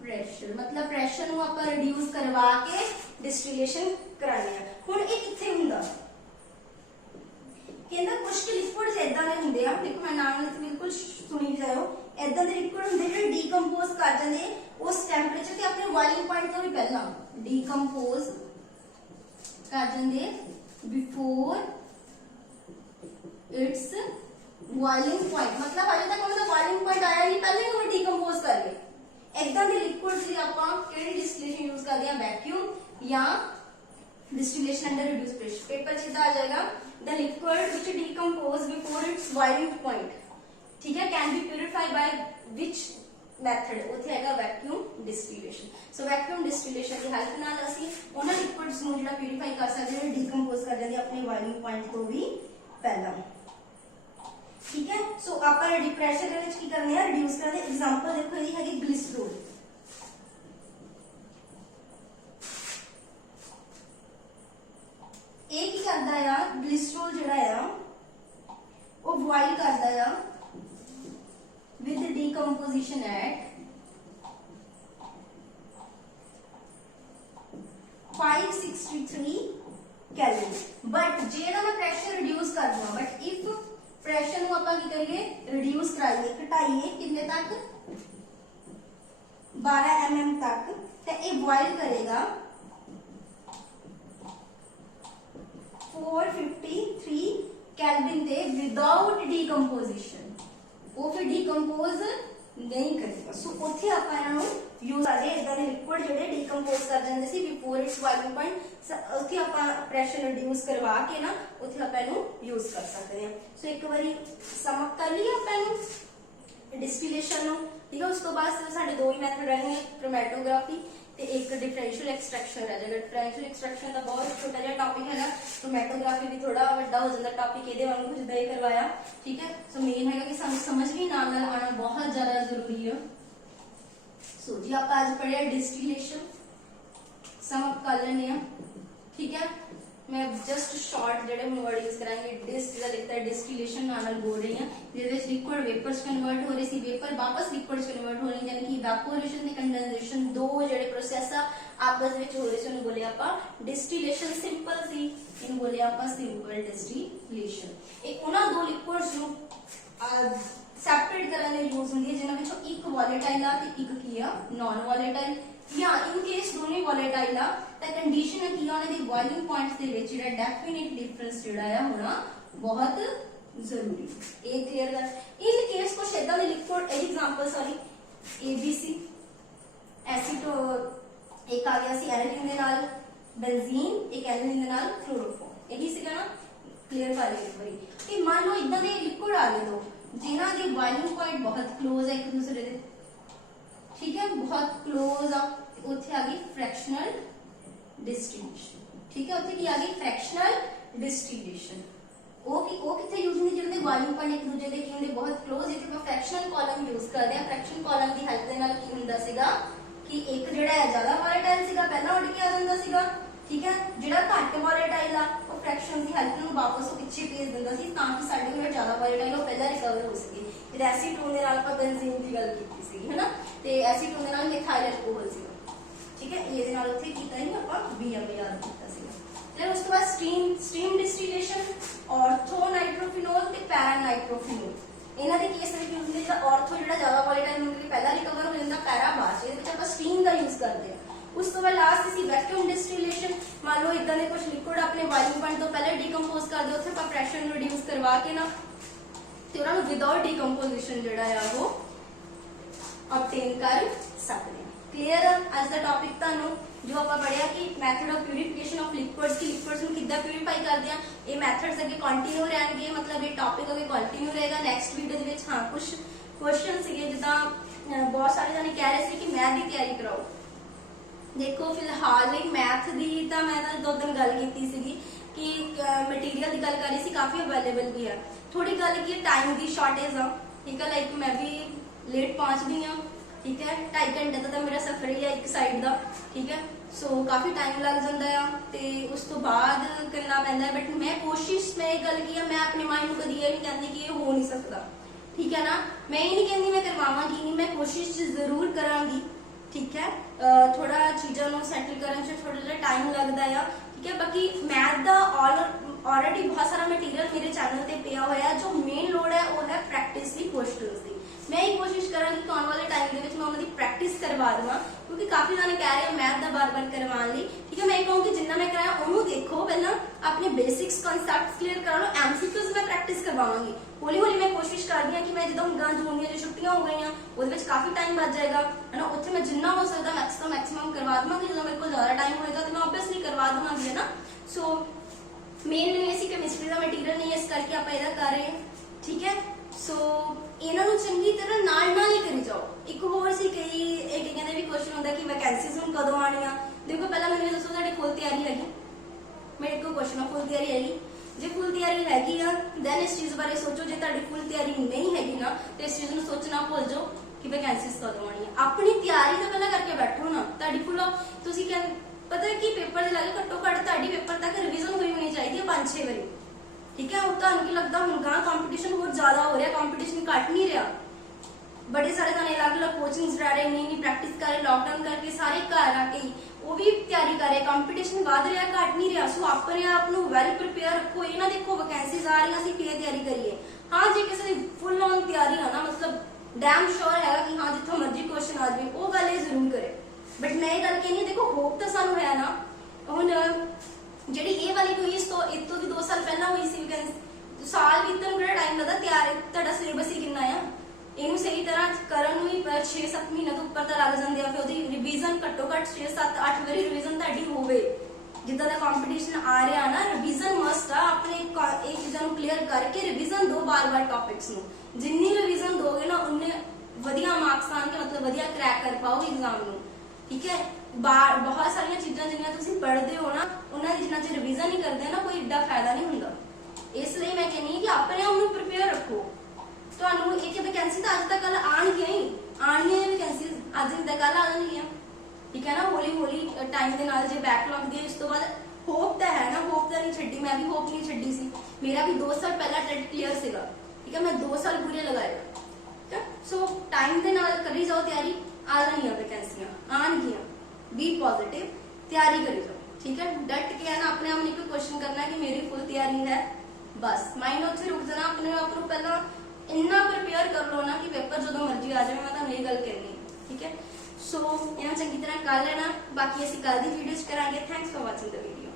प्रेशर मतलब प्रेशर ਨੂੰ ਆਪਾਂ ਰਿਡਿਊਸ ਕਰਵਾ ਕੇ ਡਿਸਟਿਲੇਸ਼ਨ ਕਰਾਣੀ ਹੈ ਹੁਣ ਇਹ ਕਿੱਥੇ ਹੁੰਦਾ ਕਹਿੰਦਾ ਕੁਝ ਲਿਕਵਿਡਸ ਇਦਾਂ ਦੇ ਹੁੰਦੇ ਆ ਦੇਖੋ ਮੈਂ ਨਾਮ ਬਿਲਕੁਲ ਸੁਣੀ ਜਾਓ ਇਦਾਂ ਦੇ ਲਿਕੁਇਡ ਹੁੰਦੇ ਜਿਹੜੇ ਡੀਕੰਪੋਜ਼ ਕਰ ਜਾਂਦੇ ਉਸ ਟੈਂਪਰੇਚਰ ਤੇ ਆਪਣੇ ਬੋਇਲਿੰਗ ਪੁਆਇੰਟ ਤੋਂ ਵੀ ਪਹਿਲਾਂ ਡੀਕੰਪੋਜ਼ ਕਰ ਜਾਂਦੇ ਬਿਫੋਰ ਇਟਸ ਬੋਇਲਿੰਗ ਪੁਆਇੰਟ। मतलब अजे तक ਉਹਨਾਂ ਦਾ ਬੋਇਲਿੰਗ ਪੁਆਇੰਟ ਆਇਆ ਨਹੀਂ, ਪਹਿਲੇ ਹੀ ਉਹ ਡੀਕੰਪੋਜ਼ ਕਰ ਗਏ। ਇਦਾਂ ਦੇ ਲਿਕੁਇਡਸ ਲਈ ਆਪਾਂ ਕਿਹੜੀ ਡਿਸਟਿਲੇਸ਼ਨ ਯੂਜ਼ ਕਰਦੇ ਹਾਂ, ਵੈਕਿਊਮ ਜਾਂ distillation under reduced pressure। Paper सीधा आ जाएगा the liquid which decompose before its boiling point, ठीक है, can be purified by which method, ਉੱਥੇ ਹੈਗਾ vacuum distillation। so vacuum distillation ਦੀ ਹੈਲਪ ਨਾਲ ਅਸੀਂ ਉਹਨਾਂ liquids ਨੂੰ ਜਿਹੜਾ purify ਕਰ ਸਕਦੇ ਹਾਂ, decompose ਕਰ ਜਾਂਦੇ ਆਪਣੇ boiling point ਤੋਂ ਵੀ ਪਹਿਲਾਂ, ਠੀਕ ਹੈ। so ਆਪਾਂ ready pressure ਦੇ ਵਿੱਚ ਕੀ ਕਰਨੇ ਆ, reduce ਕਰਦੇ। example ਦੇਖੋ ਇਹਦੀ ਹੈਗੀ glycerol। ਇਹ ਕੀ ਕਰਦਾ ਆ, ਗਲਿਸਰੋਲ ਜਿਹੜਾ ਆ ਉਹ ਬੋਇਲ ਕਰਦਾ ਆ with decomposition at 563 Kelvin. But ਜੇ ਇਹਦਾ ਮੈਂ ਪ੍ਰੈਸ਼ਰ ਰਿਡਿਊਸ ਕਰ ਦਵਾਂ, ਬਟ ਇਫ ਪ੍ਰੈਸ਼ਰ ਨੂੰ ਆਪਾਂ ਕੀ ਕਰੀਏ, ਰਿਡਿਊਸ ਕਰਾਈਏ, ਘਟਾਈਏ ਕਿੰਨੇ ਤੱਕ, 12 mm ਤੱਕ, ਤੇ ਇਹ ਬੋਇਲ ਕਰੇਗਾ 453 ਕੈਲਵਿਨ ਤੇ ਵਿਦਆਊਟ ਡੀਕੰਪੋਜੀਸ਼ਨ। ਉਹ ਫਿਰ ਡੀਕੰਪੋਜ਼ ਨਹੀਂ ਕਰੇਗਾ। ਸੋ ਉੱਥੇ ਆਪਾਂ ਇਹਨਾਂ ਨੂੰ ਯੂਜ਼ ਕਰਦੇ ਇਦਾਂ ਦੇ ਲਿਕੁਇਡ ਜਿਹੜੇ ਡੀਕੰਪੋਜ਼ ਕਰ ਜਾਂਦੇ ਸੀ ਬਿਫੋਰ ਇਟਸ ਬੋਇਲਿੰਗ ਪੁਆਇੰਟ। ਉੱਥੇ ਆਪਾਂ ਪ੍ਰੈਸ਼ਰ ਰਿਡਿਊਸ ਕਰਵਾ ਕੇ ਨਾ ਉੱਥੇ ਆਪਾਂ ਇਹਨੂੰ ਯੂਜ਼ ਕਰ ਸਕਦੇ ਹਾਂ। ਸੋ ਇੱਕ ਵਾਰੀ ਸਮ ਅਪ ਕਰ ਲਈਏ ਆਪਾਂ ਇਹਨੂੰ ਡਿਸਟਿਲੇਸ਼ਨ ਨੂੰ, ਠੀਕ ਹੈ। ਉਸ ਤੋਂ ਬਾਅਦ ਸਾਡੇ ਦੋ ਹੀ ਮੈਥਡ ਰਹਿਣਗੇ, ਕ੍ਰੋਮੈਟੋਗ੍ਰਾਫੀ ਤੇ ਇੱਕ ਡਿਫਰੈਂਸ਼ੀਅਲ ਐਕਸਟ੍ਰੈਕਸ਼ਨ ਰਹਿ ਜਾਏਗਾ। ਡਿਫਰੈਂਸ਼ੀਅਲ ਐਕਸਟ੍ਰੈਕਸ਼ਨ ਦਾ ਬਹੁਤ ਛੋਟਾ ਜਿਹਾ ਟੌਪਿਕ ਹੈਗਾ, ਕ੍ਰੋਮੈਟੋਗ੍ਰਾਫੀ ਵੀ ਥੋੜਾ ਵੱਡਾ ਹੋ ਜਾਂਦਾ ਟੌਪਿਕ ਇਹਦੇ ਵਾਂਗੂ ਜਿੱਦਾਂ ਇਹ ਕਰਵਾਇਆ, ਠੀਕ ਹੈ। ਸੋ ਮੇਨ ਹੈਗਾ ਕਿ ਸਾਨੂੰ ਸਮਝ ਵੀ ਨਾਲ ਨਾਲ ਆਉਣਾ ਬਹੁਤ ਜ਼ਿਆਦਾ ਜ਼ਰੂਰੀ ਹੈ। ਸੋ ਜੀ ਆਪਾਂ ਅੱਜ ਪੜਿਆ ਡਿਸਟਿਲੇਸ਼ਨ, ਸਮ ਅਪ ਕਰ ਲੈਣੇ ਆ, ਠੀਕ ਹੈ। मैं जस्ट शॉर्ट जेडे हम वर्ड यूज कराएंगे, डिस्ट ਦਾ ਲਿਖਤਾ ਹੈ, ਡਿਸਟਿਲੇਸ਼ਨ ਨਾਲ ਬੋਲ ਰਹੀ ਹਾਂ, ਜਿਹਦੇ ਵਿੱਚ ਲਿਕੁਇਡ ਵੇਪਰਸ ਕਨਵਰਟ ਹੋ ਰਹੀ ਸੀ, ਵੇਪਰ ਵਾਪਸ ਲਿਕੁਇਡ ਚ ਕਨਵਰਟ ਹੋ ਰਹੀ, ਯਾਨੀ ਕਿ ਇਵੈਪੋਰੇਸ਼ਨ ਤੇ ਕੰਡੈਂਸੇਸ਼ਨ ਦੋ ਜਿਹੜੇ ਪ੍ਰੋਸੈਸ ਆ ਆਪਸ ਵਿੱਚ ਹੋ ਰਹੇ ਸੀ, ਉਹਨੂੰ ਬੋਲੇ ਆਪਾਂ ਡਿਸਟਿਲੇਸ਼ਨ। ਸਿੰਪਲ ਸੀ, ਇਹਨੂੰ ਬੋਲੇ ਆਪਾਂ ਸਿੰਪਲ ਡਿਸਟਿਲੇਸ਼ਨ। ਇਹ ਉਹਨਾਂ ਦੋ ਲਿਕੁਇਡਸ ਨੂੰ ਸੈਪਰੇਟ ਕਰਨ ਲਈ ਯੂਜ਼ ਹੁੰਦੀ ਹੈ, ਜਿਨ੍ਹਾਂ ਵਿੱਚੋਂ ਇੱਕ ਵੋਲੇਟਾਈਲ ਆ ਤੇ ਇੱਕ ਕੀ ਆ, ਨਾਨ ਵੋਲੇਟਾਈਲ। ਜਾਂ ਇਨ ਕੇਸ ਦੋਨੇ ਵੋਲੇਟਾਈਲ ਆ ਤਾਂ ਕੰਡੀਸ਼ਨ ਹੈ ਕਿ ਉਹਨਾਂ ਦੀ ਬੋਇਲਿੰਗ ਪੁਆਇੰਟਸ ਦੇ ਵਿੱਚ ਜਿਹੜਾ ਡੈਫੀਨਿਟ ਡਿਫਰੈਂਸ ਜਿਹੜਾ ਆ ਹੋਣਾ ਬਹੁਤ ਜ਼ਰੂਰੀ। ਇਹ ਕਲੀਅਰ ਕਰ। ਇਨ ਕੇਸ ਕੁਝ ਇਦਾਂ ਦੇ ਲਿਕੁਇਡ, ਐਗਜ਼ਾਮਪਲ ਸੌਰੀ ABC ਐਸੀਟੋ, ਇੱਕ ਆ ਗਿਆ ਸੀ ਐਨਿਲੀਨ ਦੇ ਨਾਲ ਬੈਂਜ਼ੀਨ, ਇੱਕ ਐਨਿਲੀਨ ਦੇ ਨਾਲ ਕਲੋਰੋਫੋਰਮ, ਇਹੀ ਸੀਗਾ ਨਾ, ਕਲੀਅਰ ਕਰ ਲਈ ਇੱਕ ਵਾਰੀ। ਕਿ ਮੰਨ ਲਓ ਇਦਾਂ ਦੇ ਲਿਕੁਇਡ ਆ ਗਏ ਦੋ ਜਿਨ੍ਹਾਂ ਦੀ ਬੋਇਲਿੰਗ ਪੁਆਇੰਟ ਬਹੁਤ ਕਲੋਜ਼ ਹੈ ਇੱਕ ਦੂਸਰੇ ਦੇ, ठीक है, बहुत क्लोज आ, ਉੱਥੇ ਆ ਗਈ फ्रैक्शनल डिस्टिलेशन, ठीक है। ਉੱਥੇ ਕੀ ਆ ਗਈ, फ्रैक्शनल डिस्टिलेशन। ਉਹ ਕਿੱਥੇ ਯੂਜ਼ ਹੁੰਦੀ, ਜਿਹੜੇ ਬੋਇਲਿੰਗ ਪੁਆਇੰਟ ਇੱਕ ਦੂਜੇ ਦੇ ਕੀ ਹੁੰਦੇ ਬਹੁਤ ਕਲੋਜ਼, ਇੱਥੇ ਆਪਾਂ फ्रैक्शनल ਕਾਲਮ ਯੂਜ਼ ਕਰਦੇ ਆ। फ्रैक्शन ਕਾਲਮ ਦੀ ਹੈਲਪ ਦੇ ਨਾਲ ਕੀ ਹੁੰਦਾ ਸੀਗਾ ਕਿ ਇੱਕ ਜਿਹੜਾ ਹੈ ਜ਼ਿਆਦਾ ਵੋਲੇਟਾਈਲ ਸੀਗਾ, ਪਹਿਲਾਂ ਉੱਡ ਕੇ ਆ ਜਾਂਦਾ ਸੀਗਾ, ਠੀਕ ਹੈ। ਜਿਹੜਾ ਘੱਟ ਵੋਲੇਟਾਈਲ ਆ ਉਹ फ्रैक्शन ਦੀ ਹੈਲਪ ਨਾਲ ਵਾਪਸ ਉਹ ਪਿੱਛੇ ਭੇਜ ਦਿੰਦਾ ਸੀ, ਤਾਂ ਕਿ ਸਾਡੇ ਕੋਲ ਜ਼ਿਆਦਾ ਵੋਲੇਟਾਈਲ ਉਹ ਪਹਿਲਾਂ ਰਿਕਵਰ ਹੋ ਸਕੇ। ਫਿਰ ਐਸੀਟੋਨ ਦੇ ਨਾਲ ਆਪਾਂ ਬੈਂਜ਼ੀਨ ਦੀ ਗੱਲ ਕੀਤੀ ਸੀ, ਹੈਨਾ, ਤੇ ਐਸੀਟੋਨ ਦੇ ਨਾਲ ਮਿਥਾਈਲ ਅਲਕੋਹਲ ਸੀਗਾ, ਠੀਕ ਹੈ। ਇਹਦੇ ਨਾਲ ਉੱਥੇ ਕੀਤਾ ਹੀ ਆਪਾਂ BMA ਯਾਦ ਕੀਤਾ ਸੀਗਾ। ਫਿਰ ਉਸ ਤੋਂ ਬਾਅਦ ਸਟੀਮ ਡਿਸਟਿਲੇਸ਼ਨ, ਆਰਥੋ ਨਾਈਟ੍ਰੋਫਿਨੋਲ ਤੇ ਪੈਰਾ ਨਾਈਟ੍ਰੋਫਿਨੋਲ। ਇਹਨਾਂ ਦੇ ਕੇਸ ਵਿੱਚ ਯੂਜ਼ ਹੁੰਦਾ, ਜਿਹੜਾ ਆਰਥੋ ਜਿਹੜਾ ਜ਼ਿਆਦਾ ਵੋਲੇਟਾਈਲ ਹੁੰਦਾ ਪਹਿਲਾਂ ਰਿਕਵਰ ਹੋ ਜਾਂਦਾ, ਪੈਰਾ ਬਾਅਦ, ਇਹਦੇ ਵਿੱਚ ਆਪਾਂ ਸਟੀਮ ਦਾ ਯੂਜ਼ ਕਰਦੇ ਹਾਂ। ਉਸ ਤੋਂ ਬਾਅਦ ਲਾਸਟ ਸੀ ਵੈਕਿਊਮ ਡਿਸਟਿਲੇਸ਼ਨ। ਮੰਨ ਲਓ ਇਦਾਂ ਦੇ ਕੁਝ ਲਿਕੁਇਡ ਆਪਣੇ ਬੋਇਲਿੰਗ ਪੁਆਇੰਟ ਤੋਂ ਪਹਿਲਾਂ ਡੀਕੰਪੋਜ਼ ਕਰਦੇ, ਉੱਥੇ ਆਪਾਂ ਪ੍ਰੈਸ਼ਰ ਨੂੰ ਰਿਡਿਊਸ ਕਰਵਾ ਕੇ ਨਾ ਤੇ ਉਹਨਾਂ ਨੂੰ ਵਿਦਆਊਟ ਡੀਕੰਪੋਜੀਸ਼ਨ ਜਿਹੜਾ ਆ ਉਹ obtain ਕਰ ਸਕਦੇ ਹਾਂ। ਕਲੀਅਰ ਆ ਅੱਜ ਦਾ ਟੌਪਿਕ ਤੁਹਾਨੂੰ ਜੋ ਆਪਾਂ ਪੜਿਆ ਕਿ ਮੈਥਡ ਆਫ ਪਿਊਰੀਫਿਕੇਸ਼ਨ ਆਫ ਲਿਕੁਇਡਸ, ਕਿ ਲਿਕੁਇਡਸ ਨੂੰ ਕਿੱਦਾਂ ਪਿਊਰੀਫਾਈ ਕਰਦੇ ਆ। ਇਹ ਮੈਥਡਸ ਅੱਗੇ ਕੰਟੀਨਿਊ ਰਹਿਣਗੇ, ਮਤਲਬ ਇਹ ਟੌਪਿਕ ਅੱਗੇ ਕੰਟੀਨਿਊ ਰਹੇਗਾ ਨੈਕਸਟ ਵੀਡੀਓ ਦੇ ਵਿੱਚ। ਹਾਂ, ਕੁਝ ਕੁਐਸਚਨ ਸੀਗੇ, ਜਿੱਦਾਂ ਬਹੁਤ ਸਾਰੇ ਜਾਣੇ ਕਹਿ ਰਹੇ ਸੀ ਕਿ ਮੈਥ ਦੀ ਤਿਆਰੀ ਕਰਾਓ। ਦੇਖੋ ਫਿਲਹਾਲ ਲਈ ਮੈਥ ਦੀ ਤਾਂ ਮੈਂ ਤਾਂ ਦੋ ਦਿਨ ਗੱਲ ਕੀਤੀ ਸੀਗੀ ਕਿ ਮਟੀਰੀਅਲ ਦੀ ਗੱਲ ਕਰ ਰਹੀ ਸੀ, ਕਾਫੀ ਅਵੇਲੇਬਲ ਵੀ ਹੈ। ਥੋੜੀ ਗੱਲ ਕੀ ਟਾਈਮ ਦੀ ਸ਼ਾਰਟੇਜ ਆ, ਠੀਕ ਹੈ। ਲਾਈਕ ਮੈਂ ਵੀ ਲੇਟ ਪਹੁੰਚਦੀ ਹਾਂ, ਠੀਕ ਹੈ। 2.5 ਘੰਟੇ ਦਾ ਮੇਰਾ ਸਫ਼ਰ ਹੀ ਹੈ ਇੱਕ ਸਾਈਡ ਦਾ, ਠੀਕ ਹੈ। ਸੋ ਕਾਫੀ ਟਾਈਮ ਲੱਗ ਜਾਂਦਾ ਆ ਤੇ ਉਸ ਤੋਂ ਬਾਅਦ ਕਰਨਾ ਪੈਂਦਾ ਹੈ। ਬਟ ਮੈਂ ਕੋਸ਼ਿਸ਼, ਮੈਂ ਇਹ ਗੱਲ ਕੀ ਆ, ਮੈਂ ਆਪਣੇ ਮਾਈਂਡ ਨੂੰ ਕਦੀ ਇਹ ਨਹੀਂ ਕਹਿੰਦੀ ਕਿ ਇਹ ਹੋ ਨਹੀਂ ਸਕਦਾ, ਠੀਕ ਹੈ ਨਾ। ਮੈਂ ਇਹ ਨਹੀਂ ਕਹਿੰਦੀ ਮੈਂ ਕਰਵਾਵਾਂਗੀ ਨਹੀਂ, ਮੈਂ ਕੋਸ਼ਿਸ਼ ਜ਼ਰੂਰ ਕਰਾਂਗੀ, ਠੀਕ ਹੈ। ਥੋੜਾ ਚੀਜ਼ਾਂ ਨੂੰ ਸੈਟਲ ਕਰਨ 'ਚ ਥੋੜਾ ਜਿਹਾ ਟਾਈਮ ਲੱਗਦਾ ਆ, ਠੀਕ ਹੈ। ਬਾਕੀ ਮੈਥ ਦਾ ਆਲਰੇਡੀ ਬਹੁਤ ਸਾਰਾ ਮਟੀਰੀਅਲ ਮੇਰੇ ਚੈਨਲ ਤੇ ਪਿਆ ਹੋਇਆ। ਜੋ ਮੇਨ ਲੋੜ ਹੈ ਉਹ ਹੈ ਪ੍ਰੈਕਟਿਸ ਦੀ, ਕੁਐਸਚਨਸ ਦੀ। मैं ही कोशिश करांगी कि आने वाले टाइम ਦੇ ਵਿੱਚ मैं उन्होंने प्रैक्टिस करवा देवां, क्योंकि काफी जाने कह रहे हैं मैथ ਦਾ बार-बार करवाने ਲਈ। ठीक है, मैं कहूंगी जिन्ना मैं कराया ਉਹਨੂੰ देखो, पहला अपने बेसिक्स कॉन्सेप्ट्स क्लियर करा लो, एमसीक्यूज मैं प्रैक्टिस करवावांगी। हौली-हौली मैं कोशिश कर रही हां कि मैं ਜਦੋਂ ਗਾਂ ਜੂਨ ਦੀਆਂ ਛੁੱਟੀਆਂ ਹੋ ਗਈਆਂ ਉਹਦੇ ਵਿੱਚ ਕਾਫੀ ਟਾਈਮ ਬਚ ਜਾਏਗਾ है ना, ਉੱਥੇ मैं ਜਿੰਨਾ ਹੋ ਸਕਦਾ मैक्सिमम करवा ਦਵਾਂਗੀ। ਜਦੋਂ ਮੇਰੇ ਕੋਲ ਜ਼ਿਆਦਾ ਟਾਈਮ ਹੋਏਗਾ ਤਾਂ मैं ऑब्वियसली करवा ਦਵਾਂਗੀ, है ना। सो मेन नहीं ऐसी केमिस्ट्री का मटीरियल नहीं है, इस करके आप ਇਹਦਾ कर रहे हैं। ठीक है, सो ਇਹਨਾਂ ਨੂੰ ਚੰਗੀ ਤਰ੍ਹਾਂ ਨਾਲ ਹੀ ਕਰੀ ਜਾਓ। ਇੱਕ ਹੋਰ ਸੀ ਕਈ ਇਹ ਕਹਿੰਦੇ ਵੀ ਕੁਐਸਚਨ ਹੁੰਦਾ ਕਿ ਵੈਕੈਂਸੀਜ਼ ਹੁਣ ਕਦੋਂ ਆਣੀਆਂ। ਦੇਖੋ ਪਹਿਲਾਂ ਮੈਨੂੰ ਇਹ ਦੱਸੋ ਤੁਹਾਡੀ ਫੁੱਲ ਤਿਆਰੀ ਹੈਗੀ? ਮੇਰੇ ਕੋਲ ਕੁਐਸਚਨ ਫੁੱਲ ਤਿਆਰੀ ਹੈਗੀ? ਜੇ ਫੁੱਲ ਤਿਆਰੀ ਹੈਗੀ ਆ ਦੈਨ ਇਸ ਚੀਜ਼ ਬਾਰੇ ਸੋਚੋ। ਜੇ ਤੁਹਾਡੀ ਫੁੱਲ ਤਿਆਰੀ ਨਹੀਂ ਹੈਗੀ ਨਾ ਤੇ ਇਸ ਚੀਜ਼ ਨੂੰ ਸੋਚਣਾ ਭੁੱਲ ਜਾਓ ਕਿ ਵੈਕੈਂਸੀਜ਼ ਕਦੋਂ ਆਣੀਆਂ। ਆਪਣੀ ਤਿਆਰੀ ਤਾਂ ਪਹਿਲਾਂ ਕਰਕੇ ਬੈਠੋ ਨਾ। ਤੁਹਾਡੀ ਫੁੱਲ ਤੁਸੀਂ ਪਤਾ ਹੈ ਕਿ ਪੇਪਰ ਦੇ ਲਾਗੇ ਘੱਟੋ ਘੱਟ ਤੁਹਾਡੀ ਪੇਪਰ ਤੱਕ ਰਿਵੀਜ਼ਨ ਹੋਈ ਹੋਣੀ ਚਾਹੀਦੀ ਹੈ 5-6 ਵਾਰੀ। ठीक है, ਤੁਹਾਨੂੰ ਕੀ ਲੱਗਦਾ ਹੁਣ ਗਾਂ ਕੰਪੀਟੀਸ਼ਨ ਬਹੁਤ ਜ਼ਿਆਦਾ ਹੋ ਰਿਹਾ, ਕੰਪੀਟੀਸ਼ਨ ਘਟ ਨਹੀਂ ਰਿਹਾ। बड़े सारे जाने अलग-अलग कोचिंग्स रह रहे, नई प्रैक्टिस कर रहे, लॉकडाउन करके सारे घर आके वो भी तैयारी कर रहे, कंपटीशन बढ़ रहा घट नहीं रहा। सो अपने आप को वैल प्रिपेयर रखो। ये ना देखो वैकेंसीज आ रही असं फिर तैयारी करिए। हाँ जो किसी फुल ऑन तैयारी है ना, मतलब डैम श्योर है कि हाँ जिथों मर्जी क्वेश्चन आ जाए वो गल जरूर करे। बट मैं ये गल कहनी देखो होप तो सानू है ना, हुण जिहड़ी ये वाली कोई इस तो 2 साल पहला हुई सी वैकेंसी, साल बीतन कितना टाइम लगता तैयार, तुहाडा सिलेबस ही कितना है, ਇਹਨੂੰ ਸਹੀ ਤਰ੍ਹਾਂ ਕਰਨ ਨੂੰ ਹੀ 6-7 ਮਹੀਨੇ ਤੋਂ ਉੱਪਰ ਤਾਂ ਲੱਗ ਜਾਂਦੇ ਆ। ਫਿਰ ਉਹਦੀ ਰਿਵੀਜ਼ਨ ਘੱਟੋ ਘੱਟ 6-7-8 ਵਾਰੀ ਰਿਵੀਜ਼ਨ ਤੁਹਾਡੀ ਹੋਵੇ। ਜਿੱਦਾਂ ਦਾ ਕੰਪੀਟੀਸ਼ਨ ਆ ਰਿਹਾ ਨਾ, ਰਿਵੀਜ਼ਨ ਮਸਟ ਆ। ਆਪਣੇ ਇਹ ਚੀਜ਼ਾਂ ਨੂੰ ਕਲੀਅਰ ਕਰਕੇ ਰਿਵੀਜ਼ਨ ਦਿਓ ਬਾਰ-ਬਾਰ ਟੌਪਿਕਸ ਨੂੰ। ਜਿੰਨੀ ਰਿਵੀਜ਼ਨ ਦੋਗੇ ਨਾ ਉਨੇ ਵਧੀਆ ਮਾਰਕਸ ਆਣਗੇ, ਮਤਲਬ ਵਧੀਆ ਕ੍ਰੈਕ ਕਰ ਪਾਓਗੇ ਐਗਜ਼ਾਮ ਨੂੰ। ਠੀਕ ਹੈ, ਬਹੁਤ ਸਾਰੀਆਂ ਚੀਜ਼ਾਂ ਜਿੰਨੀਆਂ ਤੁਸੀਂ ਪੜ੍ਹਦੇ ਹੋ ਨਾ ਉਹਨਾਂ ਦੀ ਜਿੰਨਾ ਚਿਰ ਰਿਵੀਜ਼ਨ ਨਹੀਂ ਕਰਦੇ ਨਾ ਕੋਈ ਏਡਾ ਫਾਇਦਾ ਨਹੀਂ ਹੁੰਦਾ। ਇਸ ਲਈ ਮੈਂ ਕਹਿੰਦੀ ਹਾਂ ਕਿ ਆਪਣੇ ਆਪ ਨੂੰ ਪ੍ਰਿਪੇਅਰ ਰੱਖੋ। ਤੁਹਾਨੂੰ ਇੱਕ ਵੈਕੈਂਸੀ ਤਾਂ ਅੱਜ ਤੱਕ ਕੱਲ ਆਣਗੀਆਂ ਹੀ ਆਣਗੀਆਂ ਵੈਕੈਂਸੀਜ਼, ਅੱਜ ਦੀ ਕੱਲ ਆ ਜਾਣਗੀਆਂ। ਠੀਕ ਹੈ ਨਾ, ਹੌਲੀ ਹੌਲੀ ਟਾਈਮ ਦੇ ਨਾਲ ਜੇ ਬੈਕਲੌਗ ਦੀ ਇਸ ਤੋਂ ਬਾਅਦ ਹੋਪ ਤਾਂ ਹੈ ਨਾ, ਹੋਪ ਤਾਂ ਨਹੀਂ ਛੱਡੀ। ਮੈਂ ਵੀ ਹੋਪ ਨਹੀਂ ਛੱਡੀ ਸੀ। ਮੇਰਾ ਵੀ 2 ਸਾਲ ਪਹਿਲਾਂ ਟੈਟ ਕਲੀਅਰ ਸੀਗਾ। ਠੀਕ ਹੈ, ਮੈਂ 2 ਸਾਲ ਪੂਰੇ ਲਗਾਏ। ਠੀਕ ਹੈ, ਸੋ ਟਾਈਮ ਦੇ ਨਾਲ ਕਰੀ ਜਾਓ ਤਿਆਰੀ, ਆ ਜਾਣਗੀਆਂ ਵੈਕੈਂਸੀਆਂ, ਆਣਗੀਆਂ। ਬੀ ਪੋਜ਼ਿਟਿਵ, ਤਿਆਰੀ ਕਰੀ ਜਾਓ। ठीक है, डट के है ना अपने आप नहीं क्वेश्चन करना है कि मेरी फुल तैयारी है, बस माइंड उत्थे रुक जाना। अपने आप को पहला इन्ना प्रिपेयर कर लो ना कि पेपर जो मर्जी आ जाए। मैं तो यही गल कहनी। ठीक है, सो इन्हें चंगी तरह कर लेना। बाकी असीं कल दी वीडियोज करांगे। Thanks for watching the video.